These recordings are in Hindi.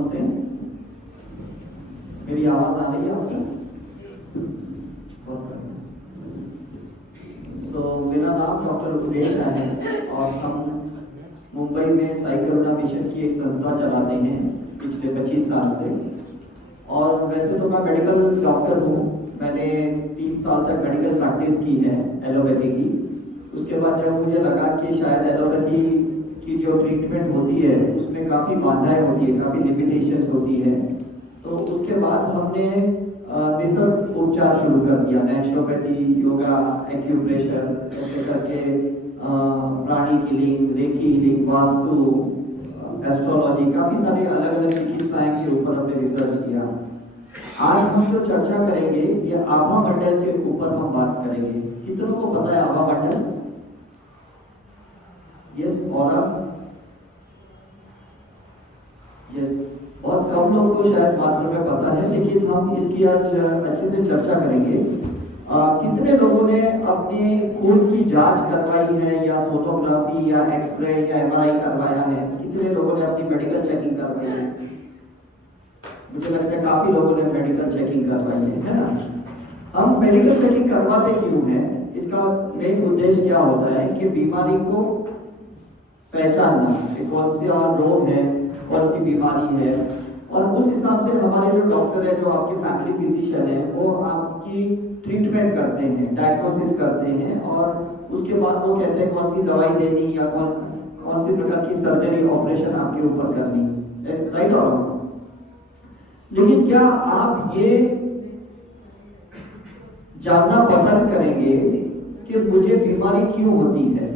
नमस्ते। मेरी आवाज आ रही है आपको? तो मेरा नाम डॉक्टर उपदेश है और हम मुंबई में साई करुणा मिशन की एक संस्था चलाते हैं पिछले 25 साल से। और वैसे तो मैं मेडिकल डॉक्टर हूँ। मैंने 3 साल तक मेडिकल प्रैक्टिस की है एलोपैथी की। उसके बाद जब मुझे लगा कि शायद एलोपैथी की जो ट्रीटमेंट होती है उसमें काफ़ी बाधाएं होती है, काफ़ी लिमिटेशंस होती है, तो उसके बाद हमने निसर्ग उपचार शुरू कर दिया। नेचुरोपैथी, योगा, एक्यूप्रेशर ऐसे करके प्राणी healing, recce healing, vastu, astrology, काफ़ी सारे अलग अलग चिकित्साएं के ऊपर हमने रिसर्च किया। आज हम जो चर्चा करेंगे ये आभा मंडल के ऊपर हम बात करेंगे। कितनों को पता है आभा मंडल? Yes, aura? यस, बहुत कम लोगों को शायद मात्र में पता है, लेकिन हम इसकी आज अच्छे से चर्चा करेंगे। कितने लोगों ने अपने खून की जांच करवाई है या सोनोग्राफी या एक्सरे या एमआरआई करवाया है? कितने लोगों ने अपनी मेडिकल चेकिंग करवाई है? मुझे लगता है काफी लोगों ने मेडिकल चेकिंग करवाई है ना? हम मेडिकल चेकिंग करवाते क्यों हैं? इसका मेन उद्देश्य क्या होता है कि बीमारी को पहचानना कि कौन सी रोग है, कौन सी बीमारी है, और उस हिसाब से हमारे जो डॉक्टर है, जो आपके फैमिली फिजिशियन है, वो आपकी ट्रीटमेंट करते हैं, डायग्नोसिस करते हैं, और उसके बाद वो कहते हैं कौन सी दवाई देनी या कौन सी प्रकार की सर्जरी, ऑपरेशन आपके ऊपर करनी, राइट और? लेकिन क्या आप ये जानना पसंद करेंगे कि मुझे बीमारी क्यों होती है?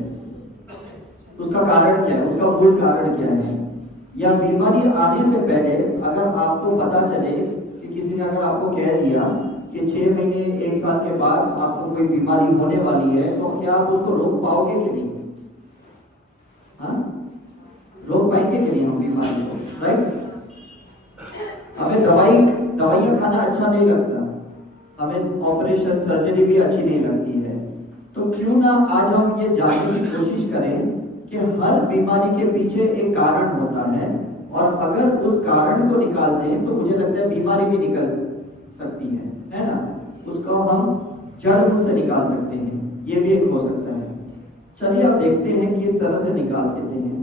उसका कारण क्या है, उसका मूल कारण क्या है? या बीमारी आने से पहले अगर आपको पता चले कि किसी ने अगर आपको कह दिया कि 6 महीने 1 साल के बाद आपको कोई बीमारी होने वाली है, तो क्या आप उसको रोक पाओगे कि नहीं? हाँ, रोक पाएंगे कि नहीं हम बीमारी को, राइट? हमें दवाइयाँ खाना अच्छा नहीं लगता, हमें ऑपरेशन, सर्जरी भी अच्छी नहीं लगती है। तो क्यों ना आज हम ये जानने की कोशिश करें कि हर बीमारी के पीछे एक कारण होता है, और अगर उस कारण को निकाल दें तो मुझे लगता है बीमारी भी निकल सकती है ना? उसको हम जड़ रूप से निकाल सकते हैं, ये भी एक हो सकता है। चलिए आप देखते हैं किस तरह से निकाल देते हैं।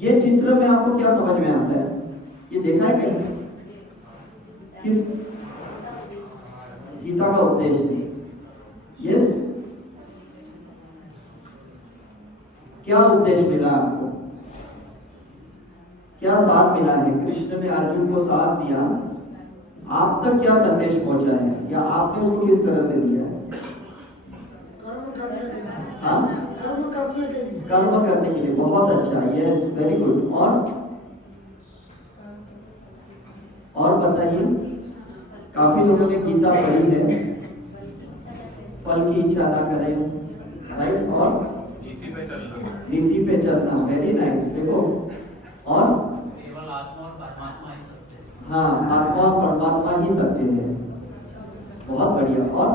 ये चित्र में आपको क्या समझ में आता है? ये देखा है कहीं? किस गीता का उपदेश थी? यस, क्या उपदेश मिला आपको? क्या साथ मिला है? कृष्ण ने अर्जुन को साथ दिया, आप तक क्या संदेश पहुंचा है, या आपने उसको किस तरह से लिया है? कर्म करने के लिए। बहुत अच्छा, यस, वेरी गुड। और बताइए, काफी लोगों ने गीता पढ़ी है। फल की इच्छा ना करें, राइट? और नीति पे चलना, वेरी नाइस। देखो, और केवल आत्मा और परमात्मा ही सत्य है। हाँ, आत्मा और परमात्मा ही सत्य है। बहुत बढ़िया। और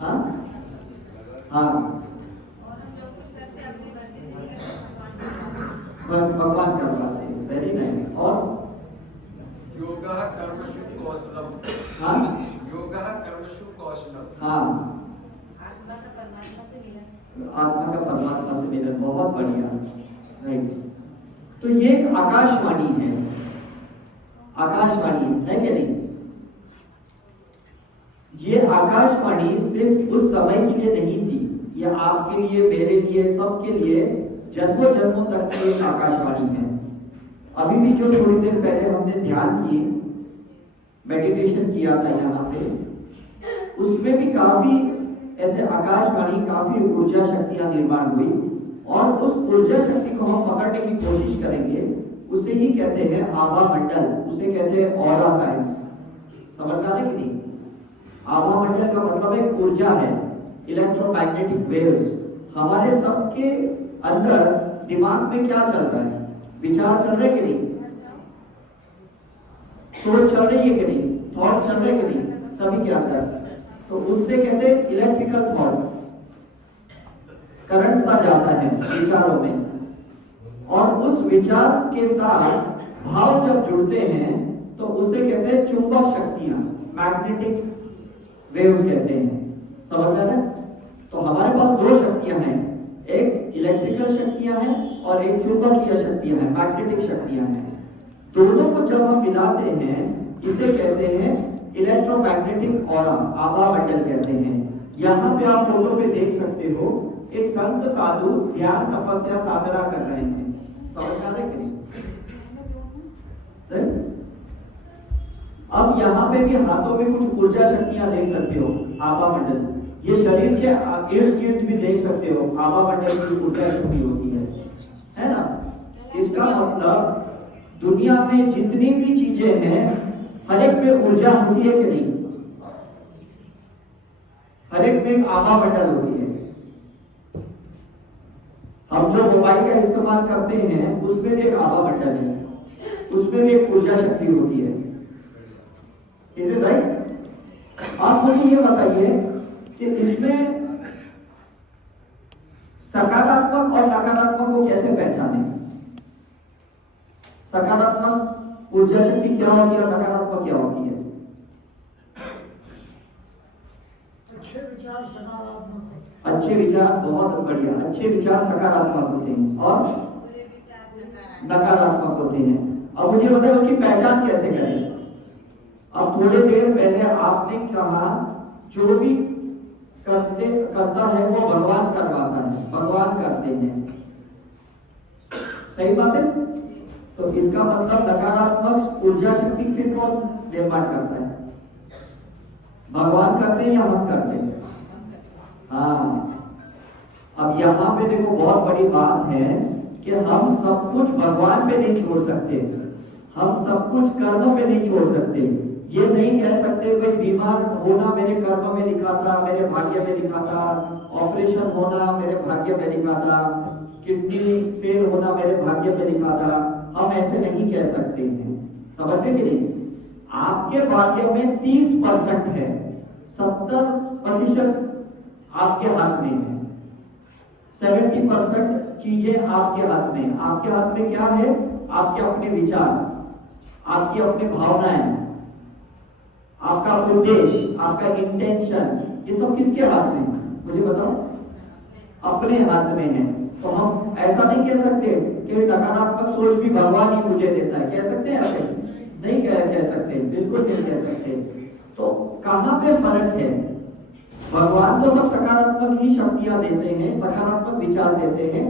हाँ हाँ, भगवान का बात है, वेरी नाइस। और योगः कर्मसु कौशलम। हाँ, योगः कर्मसु कौशलम। हाँ, आत्मा का परमात्मा से मिलन। आत्मा का परमात्मा से मिलन, बहुत बढ़िया, राइट। तो ये एक आकाशवाणी है, आकाशवाणी है कि नहीं? ये आकाशवाणी सिर्फ उस समय के लिए नहीं थी, ये आपके लिए, मेरे लिए, सबके लिए जन्मों जन्मों तक की एक आकाशवाणी है। अभी भी जो थोड़ी देर पहले हमने ध्यान की, मेडिटेशन किया था यहाँ पे, उसमें भी काफी ऐसे आकाशवाणी, काफी ऊर्जा शक्तियां निर्माण हुई, और उस ऊर्जा शक्ति को हम पकड़ने की कोशिश करेंगे। उसे ही कहते हैं आभा मंडल, उसे कहते हैं ऑरा साइंस। समझ आ रही कि नहीं? आभा मंडल का मतलब एक ऊर्जा है, इलेक्ट्रोमैग्नेटिक वेव्स। हमारे सबके अंदर दिमाग में क्या चल रहा है? विचार चल रहे कि नहीं? सोच चल रही है कि नहीं? थॉट्स चल रहे कि नहीं? सभी के अंदर। तो उससे कहते हैं इलेक्ट्रिकल थॉट्स। करंट सा जाता है विचारों में, और उस विचार के साथ भाव जब जुड़ते हैं तो उसे कहते हैं चुंबक शक्तियां, मैग्नेटिक वेव्स कहते हैं। समझ में आ रहा है? तो हमारे पास दो शक्तियां हैं, एक इलेक्ट्रिकल शक्तियां हैं और एक चुंबकीय शक्तियां हैं, मैग्नेटिक शक्तियां हैं। दोनों को जब हम मिलाते हैं इसे कहते हैं इलेक्ट्रोमैग्नेटिक ऑरा, आभा मंडल कहते हैं। यहाँ पे आप फोटो पे देख सकते हो एक संत साधु ध्यान तपस्या साधना कर रहे हैं। समझ आ रहा है? अब यहाँ पे भी हाथों में कुछ ऊर्जा शक्तियां देख सकते हो, आभा मंडल। ये शरीर के इर्द गिर्द भी देख सकते हो, आभा मंडल की ऊर्जा शक्ति होती है ना? इसका मतलब दुनिया में जितनी भी चीजें हैं हर एक में ऊर्जा होती है कि नहीं? हर एक में एक आभा मंडल होती है। हम जो मोबाइल का इस्तेमाल करते हैं उसमें भी एक आभा मंडल है, उसमें भी एक ऊर्जा शक्ति होती है। Is it right? आप मुझे ये बताइए कि इसमें सकारात्मक और नकारात्मक को कैसे पहचानें? सकारात्मक ऊर्जा शक्ति क्या होती है और नकारात्मक क्या होती है? अच्छे विचार सकारात्मक होते हैं। अच्छे विचार, बहुत बढ़िया, अच्छे विचार सकारात्मक होते हैं और नकारात्मक होते हैं। अब मुझे बताइए उसकी पहचान कैसे करें? अब थोड़ी देर पहले आपने कहा जो भी करता है वो भगवान करवाता है, भगवान करते हैं। सही बात है? तो इसका मतलब नकारात्मक ऊर्जा शक्ति फिर कौन निर्माण करता है? भगवान करते हैं या हम करते हैं? हाँ, अब यहाँ पे देखो बहुत बड़ी बात है कि हम सब कुछ भगवान पे नहीं छोड़ सकते, हम सब कुछ कर्मों पे नहीं छोड़ सकते। ये नहीं कह सकते भाई बीमार होना मेरे कर्म में लिखा था, मेरे भाग्य में लिखा था, ऑपरेशन होना मेरे भाग्य में लिखा था, किडनी फेल होना मेरे भाग्य में लिखा था। हम ऐसे नहीं कह सकते हैं, समझ में कि नहीं? आपके भाग्य में 30% है, 70% आपके हाथ में है, 70% चीजें आपके हाथ में है। आपके हाथ में क्या है? आपके अपने विचार, आपकी अपनी भावनाएं, आपका उद्देश्य, आपका इंटेंशन, ये सब किसके हाथ में है? मुझे बताओ। अपने हाथ में है। तो हम ऐसा नहीं कह सकते कि नकारात्मक सोच भी भगवान ही मुझे देता है, कह सकते हैं ऐसे? नहीं कह सकते, बिल्कुल नहीं कह सकते। तो कहां पे फर्क है? भगवान तो सब सकारात्मक ही शक्तियां देते हैं, सकारात्मक विचार देते हैं,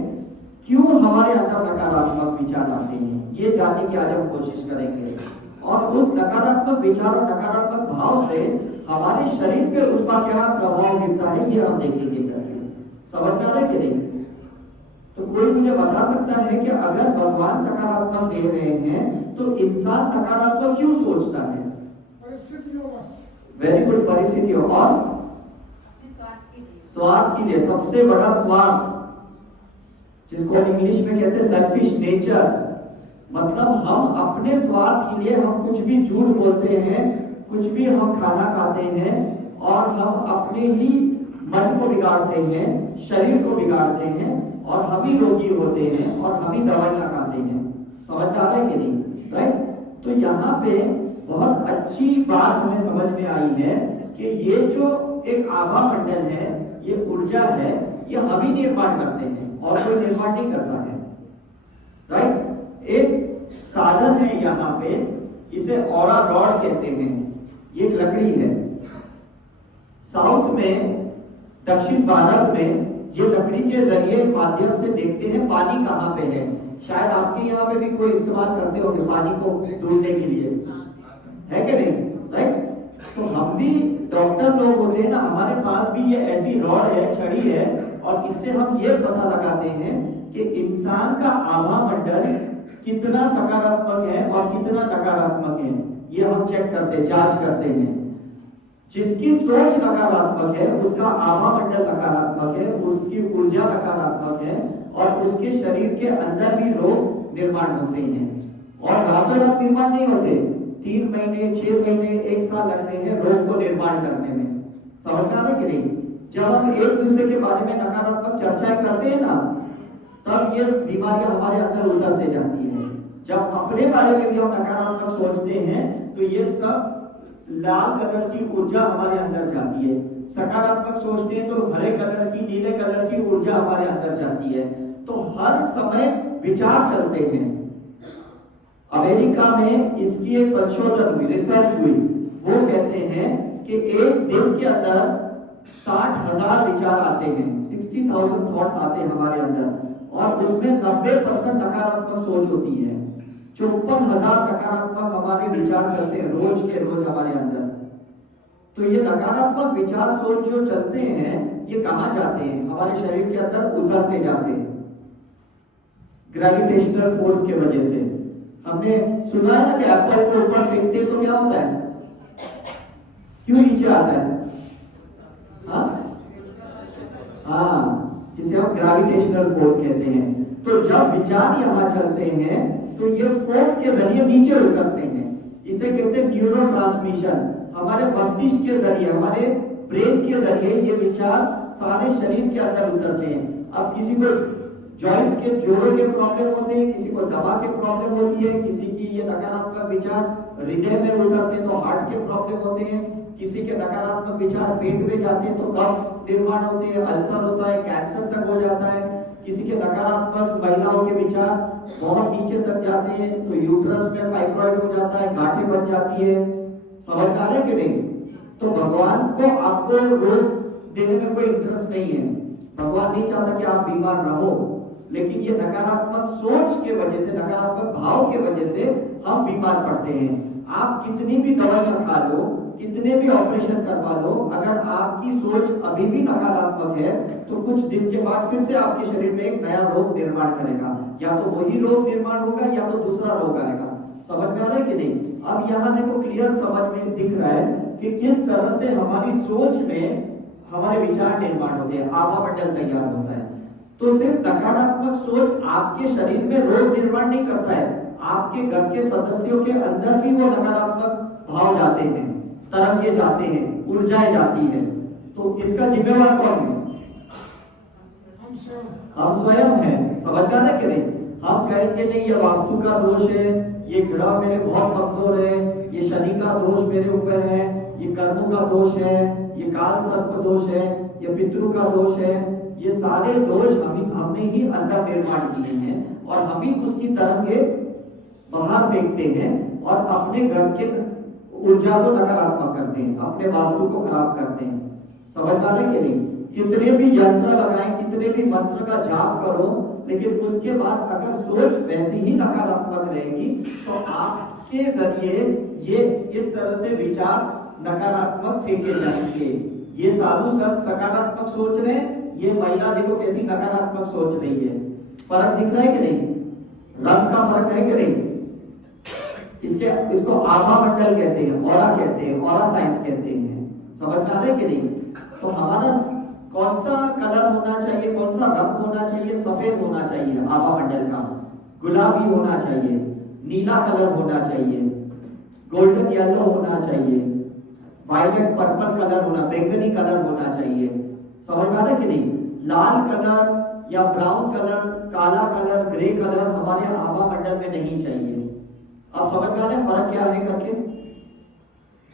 क्यों हमारे अंदर नकारात्मक विचार आते हैं, ये जानने की आज हम कोशिश करेंगे। और उस नकारात्मक विचार और नकारात्मक भाव से हमारे शरीर पे उसका क्या प्रभाव गिरता है, ये हम देखेंगे करके। समझ में आ रहा है कि नहीं? तो कोई मुझे बता सकता है कि अगर भगवान सकारात्मक दे रहे हैं तो इंसान नकारात्मक क्यों सोचता है? परिस्थितियों बस। वेरी गुड, परिस्थितियों और स्वार्थ के लिए। सबसे बड़ा स्वार्थ, जिसको हम इंग्लिश में कहते हैं सेल्फिश नेचर, मतलब हम अपने स्वार्थ के लिए हम कुछ भी झूठ बोलते हैं, कुछ भी हम खाना खाते हैं और हम अपने ही मन को बिगाड़ते हैं, शरीर को बिगाड़ते हैं और हम ही रोगी होते हैं और हम ही दवाइयां खाते हैं। समझ आ रहा है कि नहीं? राइट? तो यहाँ पे बहुत अच्छी बात हमें समझ में आई है कि ये जो एक आभा मंडल है, ये ऊर्जा है, ये हम ही निर्माण करते हैं और कोई निर्माण नहीं करता है। राइट? एक साधन है यहाँ पे, इसे ऑरा रॉड कहते हैं। ये एक लकड़ी है। साउथ में, दक्षिण भारत में ये लकड़ी के जरिए माध्यम से देखते हैं पानी कहाँ पे है। शायद आपके यहाँ पे भी कोई इस्तेमाल करते होंगे पानी को ढूंढने के लिए, है कि नहीं? राइट? तो हम भी डॉक्टर लोग होते हैं ना, हमारे पास भी ये ऐसी रॉड है, छड़ी है, और इससे हम ये पता लगाते हैं कि इंसान का आभा मंडल कितना सकारात्मक है और कितना नकारात्मक है। ये हम चेक करते, जांच करते हैं। जिसकी सोच नकारात्मक है उसका आभा मंडल नकारात्मक है, उसकी ऊर्जा नकारात्मक है और उसके शरीर के अंदर भी रोग निर्माण होते हैं। और रातों रात निर्माण नहीं होते, 3 महीने, 6 महीने, 1 साल लगते हैं रोग को निर्माण करने में। समझ में आ रहा है कि नहीं? जब हम एक दूसरे के बारे में नकारात्मक चर्चाएं करते हैं ना, तब ये बीमारियां हमारे अंदर उतरते जाती है। जब अपने बारे में भी हम नकारात्मक सोचते हैं तो ये सब लाल कलर की ऊर्जा हमारे अंदर जाती है। सकारात्मक सोचते हैं तो हरे कलर की, नीले कलर की ऊर्जा हमारे अंदर जाती है। तो हर समय विचार चलते हैं। अमेरिका में इसकी एक संशोधन हुई, रिसर्च हुई। वो कहते हैं कि एक दिन के अंदर 60,000 विचार आते हैं, 60,000 थॉट्स आते हैं हमारे अंदर, और उसमें 90% नकारात्मक सोच होती है। 54,000 नकारात्मक हमारे विचार चलते हैं रोज के रोज हमारे अंदर। तो ये नकारात्मक विचार सोच जो चलते हैं ये कहां जाते हैं? हमारे शरीर के अंदर उतरते जाते हैं ग्रेविटेशनल फोर्स की वजह से। हमने सुना है ना कि एप्पल को ऊपर फेंकते तो क्या होता है, क्यों नीचे आता है? हाँ, जिसे हम ग्रेविटेशनल फोर्स कहते हैं। तो जब विचार यहाँ चलते हैं तो ये फोर्स के जरिए नीचे उतरते हैं। इसे कहते हैं न्यूरो ट्रांसमिशन। हमारे मस्तिष्क के जरिए, हमारे ब्रेन के जरिए ये विचार सारे शरीर के अंदर उतरते हैं। अब किसी को जॉइंट्स के जोड़ों के प्रॉब्लम होते हैं, किसी को दमा के प्रॉब्लम होती है, किसी की ये नकारात्मक विचार हृदय में उतरते हैं तो हार्ट के प्रॉब्लम होते हैं, किसी के नकारात्मक विचार पेट में जाते हैं तो कब्ज निर्माण होते हैं, अल्सर होता है, कैंसर तक हो जाता है। किसी के नकारात्मक महिलाओं के विचार बहुत नीचे तक जाते हैं तो यूट्रस में फाइब्रॉइड हो जाता है, गांठें बन जाती है। समझ आ रहे कि नहीं? तो भगवान को आपको रोग देने में कोई इंटरेस्ट नहीं है। भगवान नहीं चाहता कि आप बीमार रहो, लेकिन ये नकारात्मक सोच के वजह से, नकारात्मक भाव के वजह से हम बीमार पड़ते हैं। आप कितनी भी दवाइयां खा लो, कितने भी ऑपरेशन करवा लो, अगर आपकी सोच अभी भी नकारात्मक है तो कुछ दिन के बाद फिर से आपके शरीर में एक नया रोग निर्माण करेगा। या तो वही रोग निर्माण होगा या तो दूसरा रोग आएगा। समझ में आ रहा है कि नहीं? अब यहाँ देखो क्लियर समझ में दिख रहा है कि किस तरह से हमारी सोच में हमारे विचार निर्माण होते हैं, आभा मंडल तैयार होता है। तो सिर्फ नकारात्मक सोच आपके शरीर में रोग निर्माण नहीं करता है, आपके घर के सदस्यों के अंदर भी वो नकारात्मक भाव जाते हैं, तरंगे जाते हैं, ऊर्जाएं जाती हैं। तो इसका जिम्मेवार कौन है? हम स्वयं हैं। समझना है कि नहीं? हम कहेंगे नहीं ये वास्तु का दोष है, ये ग्रह मेरे बहुत कमजोर है, ये शनि का दोष मेरे ऊपर है, ये कर्मों का दोष है, ये काल सर्प दोष है, ये पितृ का दोष है। ये सारे दोष हमने ही अंदर निर्माण किए हैं और हम ही उसकी तरंगे बाहर फेंकते हैं और अपने घर के ऊर्जा को नकारात्मक करते हैं, अपने वास्तु को खराब करते हैं। समझ पा रहे कि नहीं? कितने भी यंत्र लगाएं, कितने भी मंत्र का जाप करो, लेकिन उसके बाद अगर सोच वैसी ही नकारात्मक रहेगी तो आपके जरिए ये इस तरह से विचार नकारात्मक फेंके जाएंगे। ये साधु संत सकारात्मक सोच रहे हैं, ये महिला देखो कैसी नकारात्मक सोच रही है। फर्क दिख रहा है कि नहीं? रंग का फर्क है कि नहीं? इसको आभा मंडल कहते हैं, ऑरा कहते हैं, ऑरा साइंस कहते हैं। समझ में आ रहा है कि नहीं? तो हमारा कौन सा कलर होना चाहिए, कौन सा रंग होना चाहिए? सफेद होना चाहिए आभा मंडल का, गुलाबी होना चाहिए, नीला कलर होना चाहिए, गोल्डन येलो होना चाहिए, वायलेट पर्पल कलर होना, बैंगनी कलर होना चाहिए। समझ में आ रहा है कि नहीं? लाल कलर या ब्राउन कलर, काला कलर, ग्रे कलर हमारे आभा मंडल में नहीं चाहिए। आप समझ में आ रहे हैं फर्क क्या है करके?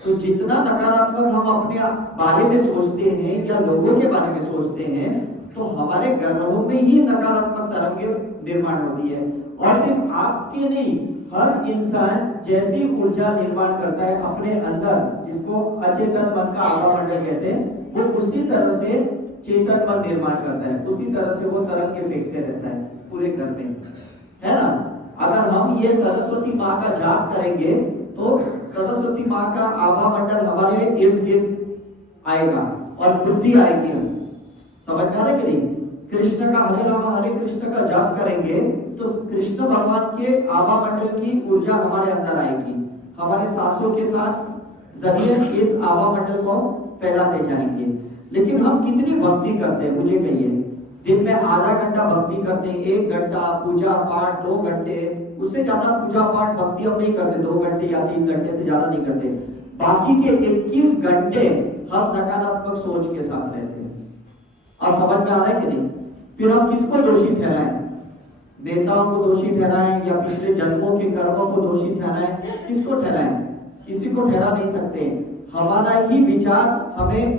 तो जितना नकारात्मक हम अपने बारे में सोचते हैं या लोगों के बारे में सोचते हैं तो हमारे ग्रहों में ही नकारात्मक तरंगे निर्माण होती है। और सिर्फ आपके नहीं, हर इंसान जैसी ऊर्जा निर्माण करता है अपने अंदर, जिसको अचेतन मन का आभा मंडल कहते हैं, वो उसी तरह से चेतन मन निर्माण करता है, उसी तरह से वो तरंगे फेंकते रहता है पूरे घर में, है ना? अगर हम ये सरस्वती माँ का जाप करेंगे तो सरस्वती माँ का आभा मंडल हमारे इर्द गिर्द आएगा और बुद्धि आएगी। हम समझ में आ रहा है कि नहीं? कृष्ण का हरे रामा हरे कृष्ण का जाप करेंगे तो कृष्ण भगवान के आभा मंडल की ऊर्जा हमारे अंदर आएगी। हमारे सांसों के साथ जरिए इस आभा मंडल को फैलाते जाएंगे। लेकिन हम कितनी भक्ति करते हैं मुझे कहिए? दिन में आधा घंटा भक्ति करते हैं, 1 घंटा पूजा पाठ, 2 घंटे, उससे ज्यादा पूजा पाठ भक्ति हम नहीं करते, 2 घंटे या 3 घंटे से ज्यादा नहीं करते। बाकी के 21 घंटे हम नकारात्मक सोच के साथ रहते हैं। आप समझ में आ रहा है कि नहीं? फिर हम किसको दोषी ठहराएं? नेताओं को दोषी ठहराएं या पिछले जन्मों के कर्मों को दोषी ठहराएं, किसको ठहराएं? किसी को ठहरा नहीं सकते। हमारा ही विचार हमें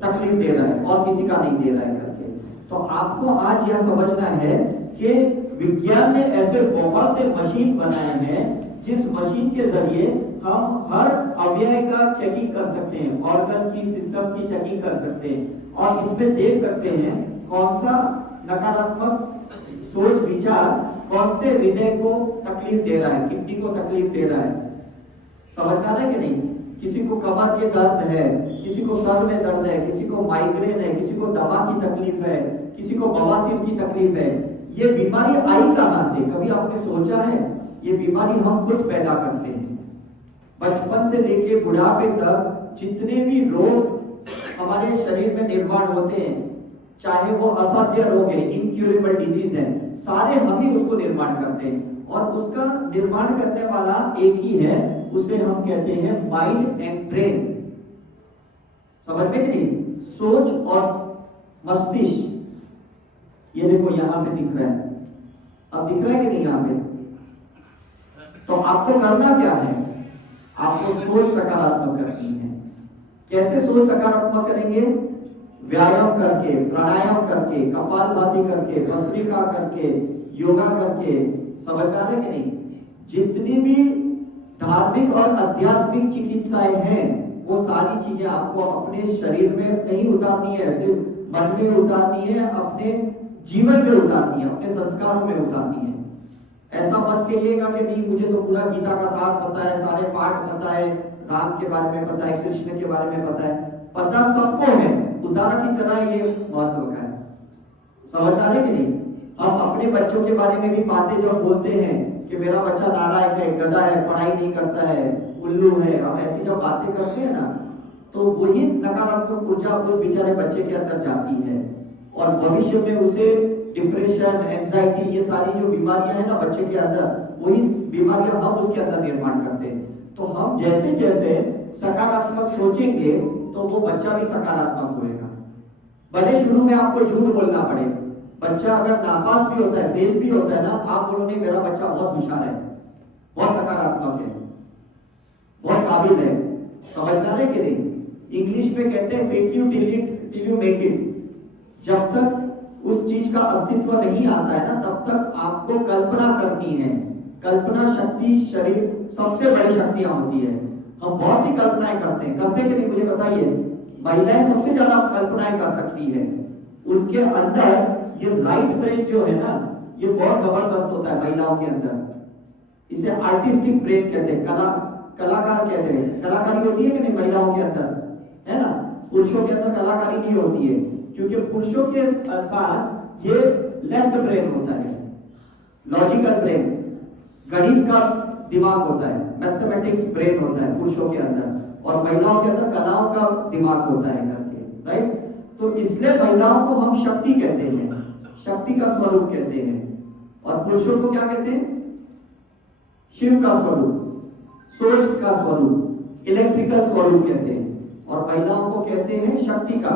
तकलीफ दे रहा है और किसी का नहीं दे रहा है करके। तो आपको आज यह समझना है कि विज्ञान ने ऐसे बहुत से मशीन बनाए हैं जिस मशीन के जरिए हम हर अवयव का चेकिंग कर सकते हैं, ऑर्गन की, सिस्टम की चेकिंग कर सकते हैं और इसमें देख सकते हैं कौन सा नकारात्मक सोच विचार कौन से हृदय को तकलीफ दे रहा है, किडनी को तकलीफ दे रहा है। समझ आ रहा है कि नहीं? किसी को कमर के दर्द है, किसी को सर में दर्द है, किसी को माइग्रेन है, किसी को दमा की तकलीफ है, किसी को बवासीर की तकलीफ है। ये बीमारी आई कहां से? कभी आपने सोचा है? ये बीमारी हम खुद पैदा करते हैं। बचपन से लेके बुढ़ापे तक जितने भी रोग हमारे शरीर में निर्माण होते हैं, चाहे वो असाध्य रोग है, इनक्यूरेबल डिजीज है, सारे हम ही उसको निर्माण करते हैं। और उसका निर्माण करने वाला एक ही है, उसे हम कहते हैं माइंड एंड ब्रेन। समझ में कि नहीं? सोच और मस्तिष्क। ये देखो यहां पे दिख रहा है, अब दिख रहा है कि नहीं यहां पे? तो आपको करना क्या है? आपको सोच सकारात्मक करनी है। कैसे सोच सकारात्मक करेंगे? व्यायाम करके, प्राणायाम करके, कपालभाति करके, भस्त्रिका करके, योगा करके। समझ में आ रहा है कि नहीं? जितनी भी धार्मिक और आध्यात्मिक चिकित्साएं हैं वो सारी चीजें आपको अपने शरीर में नहीं उतारनी है, सिर्फ मन में उतारनी है, अपने जीवन में उतारनी है, अपने संस्कारों में उतारनी है। ऐसा मत कहिएगा कि नहीं मुझे तो पूरा गीता का सार पता है, सारे पाठ पता है, राम के बारे में पता है, कृष्ण के बारे में पता है। पता सबको है, उदाहरण की तरह ये महत्व का है। समझ आ रहे कि नहीं? हम अपने बच्चों के बारे में भी बातें जब बोलते हैं कि मेरा बच्चा नालायक है, गधा है, पढ़ाई नहीं करता है, उल्लू है, हम ऐसी जब बातें करते हैं ना, तो वही नकारात्मक ऊर्जा उस बेचारे बच्चे के अंदर जाती है और भविष्य में उसे डिप्रेशन, एंजाइटी, ये सारी जो बीमारियां हैं ना बच्चे के अंदर, वही बीमारियां हम उसके अंदर निर्माण करते हैं। तो हम जैसे जैसे सकारात्मक सोचेंगे तो वो बच्चा भी सकारात्मक होएगा। भले शुरू में आपको झूठ बोलना पड़े, बच्चा अगर नापास भी होता है, फेल भी होता है ना, आप बोलो नहीं मेरा बच्चा बहुत होशियार है, बहुत सकारात्मक है, बहुत काबिल है। समझदार है कि नहीं? इंग्लिश में कहते हैं fake you till you make it. जब तक उस चीज का अस्तित्व नहीं आता है ना, तब तक आपको कल्पना करनी है। कल्पना शक्ति शरीर सबसे बड़ी शक्तियां होती है। हम बहुत सी कल्पनाएं करते हैं, करते कि नहीं मुझे बताइए? महिलाएं सबसे ज्यादा कल्पनाएं कर सकती है। उनके अंदर ये राइट ब्रेन जो है ना, ये बहुत जबरदस्त होता है महिलाओं के अंदर। इसे आर्टिस्टिक ब्रेन कहते हैं, कलाकार कहते हैं। कलाकारी होती है कि नहीं महिलाओं के अंदर, है ना? पुरुषों के अंदर कलाकारी नहीं होती है, क्योंकि पुरुषों के साथ ये लेफ्ट ब्रेन होता है, लॉजिकल ब्रेन, गणित का दिमाग होता है, मैथमेटिक्स ब्रेन होता है पुरुषों के अंदर, और महिलाओं के अंदर कलाओं का दिमाग होता है करके, राइट? तो इसलिए महिलाओं को हम शक्ति कहते हैं, शक्ति का स्वरूप कहते हैं, और पुरुषों को क्या कहते हैं? शिव का स्वरूप, सोच का स्वरूप, इलेक्ट्रिकल स्वरूप कहते हैं, और महिलाओं को कहते हैं शक्ति का।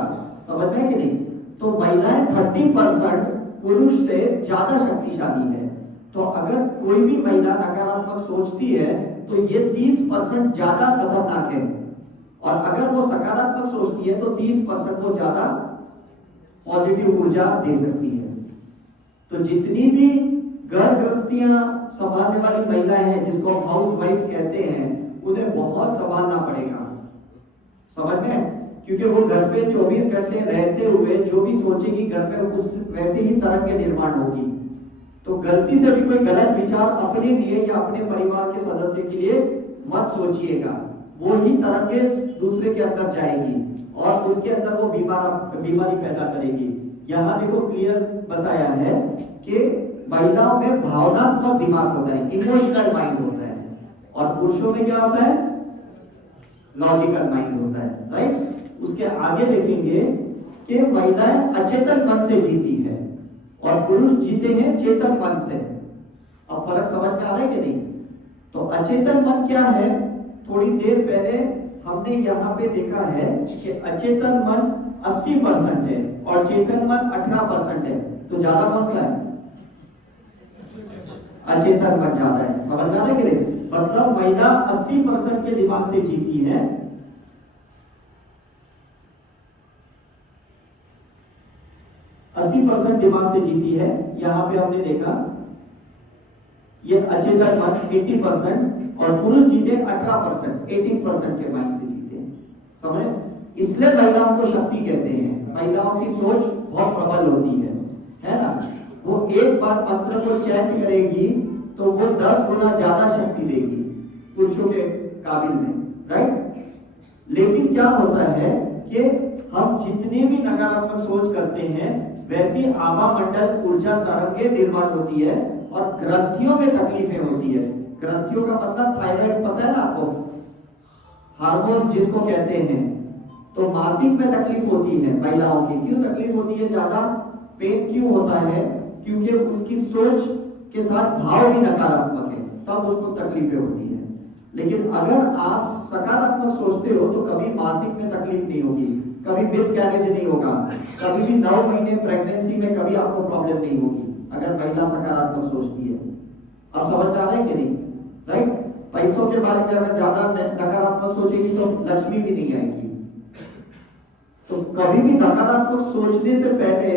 समझ में कि नहीं? तो महिलाएं 30% पुरुष से ज्यादा शक्तिशाली है। तो अगर कोई भी महिला नकारात्मक सोचती है तो ये 30% ज्यादा खतरनाक है, और अगर वो सकारात्मक सोचती है तो 30% वो ज्यादा पॉजिटिव ऊर्जा दे सकती है। तो जितनी भी घर गृहस्थियां संभालने वाली महिलाएं हैं, जिसको हम हाउस वाइफ कहते हैं, उन्हें बहुत संभालना पड़ेगा। समझ में? क्योंकि वो घर पे 24 घंटे रहते हुए जो भी सोचेगी घर पे उस वैसे ही तरंग के निर्माण होगी। तो गलती से भी कोई गलत विचार अपने लिए या अपने परिवार के सदस्य के लिए मत सोचिएगा, वो ही तरंगे दूसरे के अंदर जाएगी और उसके अंदर वो बीमारी पैदा करेगी। यहाँ देखो क्लियर बताया है कि महिलाओं में भावनात्मक दिमाग होता है, इमोशनल माइंड होता है, और पुरुषों में क्या होता है? लॉजिकल माइंड होता है, राइट? उसके आगे देखेंगे कि महिलाएं अचेतन मन से जीती है और पुरुष जीते हैं चेतन मन से। अब फर्क समझ में आ रहा है कि नहीं? तो अचेतन मन क्या है? थोड़ी देर पहले हमने यहाँ पे देखा है कि अचेतन मन 80% है और चेतन मन 18% है। तो ज्यादा कौन सा है? अचेतन बन जाता है। समझ में आ रहा है कि नहीं? मतलब महिला 80% के दिमाग से जीती है, 80% दिमाग से जीती है। यहां पे हमने देखा ये अचेतन मन 80% और पुरुष जीते 18%, 18% के माइंड से जीते। समझे? इसलिए महिलाओं को शक्ति कहते हैं। महिलाओं की सोच बहुत प्रबल होती है ना? वो एक बार मंत्र को चैंट करेगी तो वो 10 गुना ज्यादा शक्ति देगी पुरुषों के काबिल में, राइट? लेकिन क्या होता है कि हम जितनी भी नकारात्मक सोच करते हैं वैसी आभा मंडल ऊर्जा तरंगें निर्माण होती है और ग्रंथियों में तकलीफें होती है। ग्रंथियों का मतलब थायराइड, पता है ना आपको? हार्मोन्स जिसको कहते हैं। तो मासिक में तकलीफ होती है महिलाओं की। क्यों तकलीफ होती है? ज्यादा पेन क्यों होता है? क्योंकि उसकी सोच के साथ भाव भी नकारात्मक है, तब उसको तकलीफें होती है। लेकिन अगर आप सकारात्मक सोचते हो तो कभी मासिक में तकलीफ नहीं होगी, कभी मिसकैरेज नहीं होगा, कभी भी 9 महीने प्रेगनेंसी में कभी आपको प्रॉब्लम नहीं होगी अगर महिला सकारात्मक सोचती है। अब समझ में आ रहा है कि नहीं? राइट? पैसों के बारे में अगर ज्यादा नकारात्मक सोचेगी तो लक्ष्मी भी नहीं आएगी। तो कभी भी नकारात्मक सोचने से पहले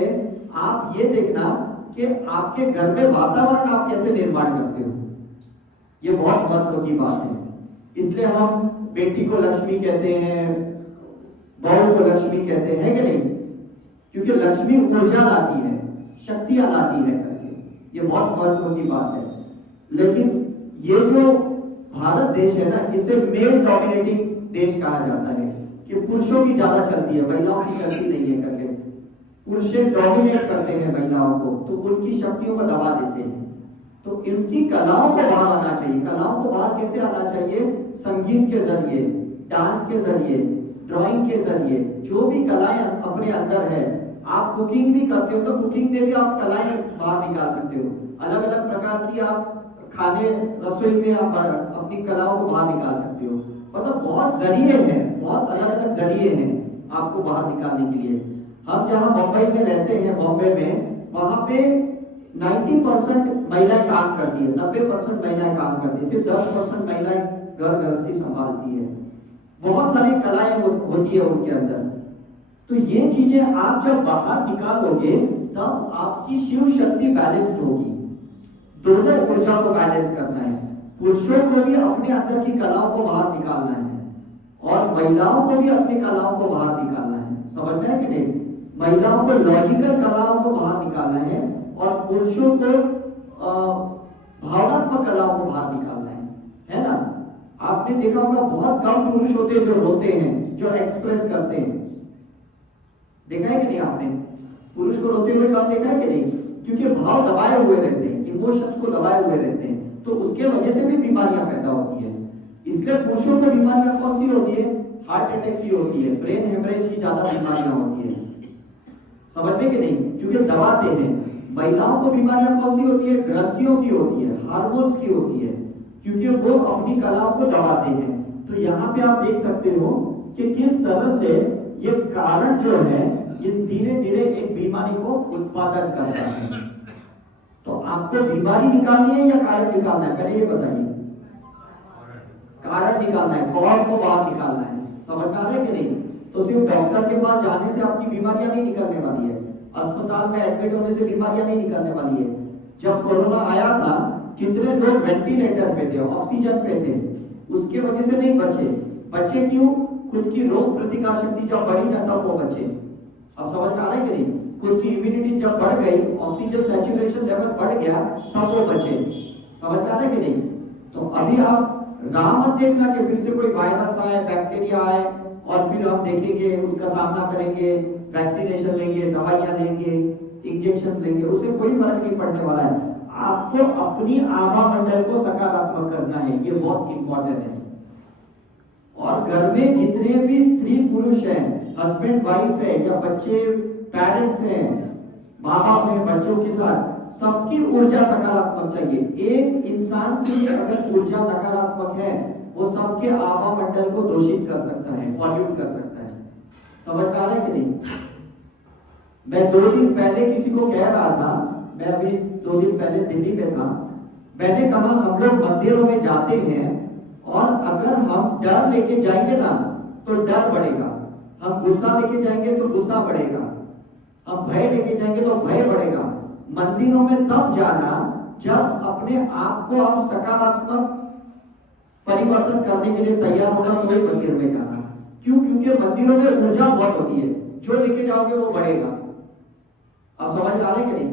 आप ये देखना कि आपके घर में वातावरण आप कैसे निर्माण करते हो। ये बहुत महत्व की बात है। इसलिए हम बेटी को लक्ष्मी कहते हैं, बहू को लक्ष्मी कहते हैं कि नहीं? क्योंकि लक्ष्मी ऊर्जा लाती है, शक्तियां लाती है करके। ये बहुत महत्व की बात है। लेकिन ये जो भारत देश है ना, इसे मेल डोमिनेटिंग देश कहा जाता है कि पुरुषों की ज्यादा चलती है, महिलाओं की चलती नहीं है करके। पुरुष डोमिनेट करते हैं महिलाओं को, तो उनकी शक्तियों को दबा देते हैं। तो इनकी कलाओं को बाहर आना चाहिए। कलाओं को बाहर कैसे आना चाहिए? संगीत के जरिए, डांस के जरिए, ड्राइंग के जरिए। जो भी कलाएं अपने अंदर है, आप कुकिंग भी करते हो तो कुकिंग में भी आप कलाएं बाहर निकाल सकते हो। अलग अलग प्रकार की आप खाने रसोई में आप अपनी कलाओं को बाहर निकाल सकते हो। मतलब बहुत जरिए हैं, बहुत अलग अलग जरिए हैं आपको बाहर निकालने के लिए। हम जहां मुंबई में रहते हैं, बॉम्बे में, वहां पे 90% महिलाएं काम करती है, 90% महिलाएं काम करती है, सिर्फ 10% महिलाएं घर गृहस्थी संभालती है। बहुत सारी कलाएं होती है उनके अंदर। तो ये चीजें आप जब बाहर निकालोगे तब आपकी शिव शक्ति बैलेंस्ड होगी। दोनों ऊर्जा को बैलेंस करना है। पुरुषों को भी अपने अंदर की कलाओं को बाहर निकालना है और महिलाओं को भी अपनी कलाओं को बाहर निकालना है। समझ में है कि नहीं? महिलाओं को लॉजिकल कलाओं को बाहर निकालना है और पुरुषों को भावनात्मक कलाओं को बाहर निकालना है ना? आपने देखा होगा बहुत कम पुरुष होते हैं जो रोते हैं, जो एक्सप्रेस करते हैं। देखा है कि नहीं आपने? पुरुष को रोते हुए कब देखा है कि नहीं? क्योंकि भाव दबाए हुए रहते हैं, इमोशंस को दबाए हुए रहते हैं, तो उसके वजह से भी बीमारियां पैदा होती है। इसलिए पुरुषों को बीमारियां कौन सी होती है? हार्ट अटैक की होती है, ब्रेन हेमरेज की ज्यादा बीमारियां होती है। समझ में कि नहीं? क्योंकि दबाते हैं। महिलाओं को बीमारियां कौन सी होती है? ग्रंथियों की होती है, हार्मोन्स की होती है, क्योंकि वो अपनी कलाओं को दबाते हैं। तो यहाँ पे आप देख सकते हो कि किस तरह से ये कारण जो है ये धीरे धीरे एक बीमारी को उत्पादन करता है। तो आपको बीमारी निकालनी है या कारण निकालना है? पहले ये बताइए। कारण निकालना है, कॉज को बाहर निकालना है। समझ में आ रहा है कि नहीं? तो सिर्फ डॉक्टर के पास जाने से आपकी बीमारियां नहीं निकलने वाली है, अस्पताल में एडमिट होने से बीमारियां नहीं निकलने वाली है। जब कोरोना आया था कितने लोग वेंटिलेटर पे थे, ऑक्सीजन पे थे, उसके वजह से नहीं बचे क्यों? खुद की रोग प्रतिकार शक्ति जब बढ़ी ना तब वो बचे। अब समझ में आ रहा है कि नहीं? खुद की इम्यूनिटी जब बढ़ गई, ऑक्सीजन सैचुरेशन लेवल बढ़ गया, तब वो बचे। समझ में आ रहा है कि नहीं? तो अभी आप राह मत देखना कि फिर से कोई वायरस आए, बैक्टीरिया आए और फिर हम देखेंगे, उसका सामना करेंगे, वैक्सीनेशन लेंगे, दवाइयां लेंगे, इंजेक्शन लेंगे, उससे कोई फर्क नहीं पड़ने वाला है। आपको अपनी आभा मंडल को सकारात्मक करना है, ये बहुत इंपॉर्टेंट है। और घर में जितने भी स्त्री पुरुष हैं, हस्बैंड वाइफ है या बच्चे पेरेंट्स हैं, माँ बाप हैं बच्चों के साथ, सबकी ऊर्जा सकारात्मक चाहिए। एक इंसान की अगर ऊर्जा नकारात्मक है वो सबके आभा मंडल को दूषित कर सकता है, पॉल्यूट कर सकता है। समझ में आ रहा है कि नहीं? मैं 2 दिन पहले किसी को कह रहा था, मैं अभी 2 दिन पहले दिल्ली में था, मैंने कहा हम लोग मंदिरों में जाते हैं और अगर हम डर लेके जाएंगे ना तो डर बढ़ेगा, हम गुस्सा लेके जाएंगे तो गुस्सा बढ़ेगा, हम भय लेके जाएंगे तो भय बढ़ेगा। मंदिरों में तब जाना जब अपने आप को आप सकारात्मक परिवर्तन करने के लिए तैयार होना, तो ही मंदिर में जाना। क्यों? क्योंकि मंदिरों में ऊर्जा बहुत होती है, जो लेके जाओगे वो बढ़ेगा। आप समझ आ रहे कि नहीं?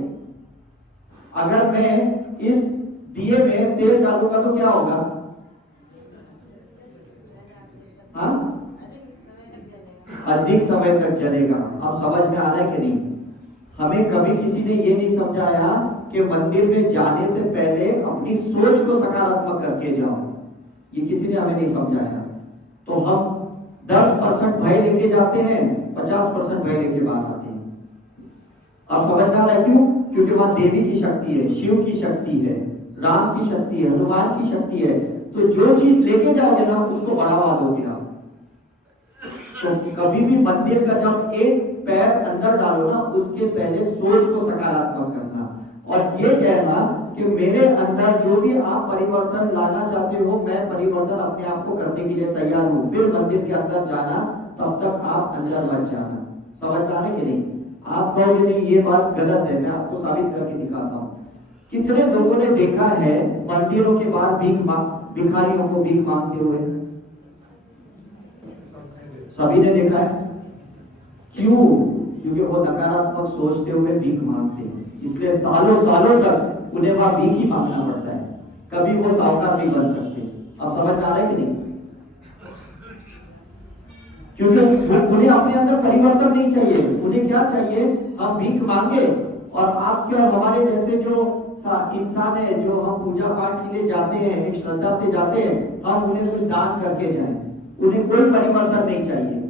अगर मैं इस दिए में तेल डालूंगा तो क्या होगा? हाँ, अधिक समय तक चलेगा। आप समझ में आ रहा है कि नहीं? हमें कभी किसी ने ये नहीं समझाया कि मंदिर में जाने से पहले अपनी सोच को सकारात्मक करके जाओ, ये किसी ने हमें नहीं समझाया। तो हम 10% भय लेके जाते हैं, 50% भय लेके बाहर आते हैं। आप समझ में आ रहा है क्यों? क्योंकि वहां देवी की शक्ति है, शिव की शक्ति है, राम की शक्ति है, हनुमान की शक्ति है। तो जो चीज लेके जाओगे ना उसको बढ़ावा दोगे आप। तो कभी भी मंदिर का जब एक पैर अंदर डालो ना, उसके पहले सोच को सकारात्मक करना और ये कहना कि मेरे अंदर जो भी आप परिवर्तन लाना चाहते हो, मैं परिवर्तन अपने आप को करने के लिए तैयार हूं। फिर मंदिर के अंदर जाना, तब तक आप अंदर मत जाना। समझ में आने के नहीं? आप कहोगे नहीं ये बात गलत है, मैं आपको साबित करके दिखाता हूं। कितने लोगों ने देखा है मंदिरों के बाहर भिखारियों को भीख मांगते हुए? सभी ने देखा है। क्यों? क्योंकि वो नकारात्मक सोचते हुए भीख मांगते हैं, इसलिए सालों सालों तक उन्हें वहां भीख ही मांगना पड़ता है, कभी वो साहूकार नहीं बन सकते। आप समझ में आ रहे कि नहीं? क्योंकि उन्हें अपने अंदर परिवर्तन नहीं चाहिए। उन्हें क्या चाहिए? हम भीख मांगे और आपके और हमारे जैसे जो इंसान है, जो हम पूजा पाठ के लिए जाते हैं, एक श्रद्धा से जाते हैं, हम उन्हें कुछ दान करके जाएं। उन्हें कोई परिवर्तन नहीं चाहिए।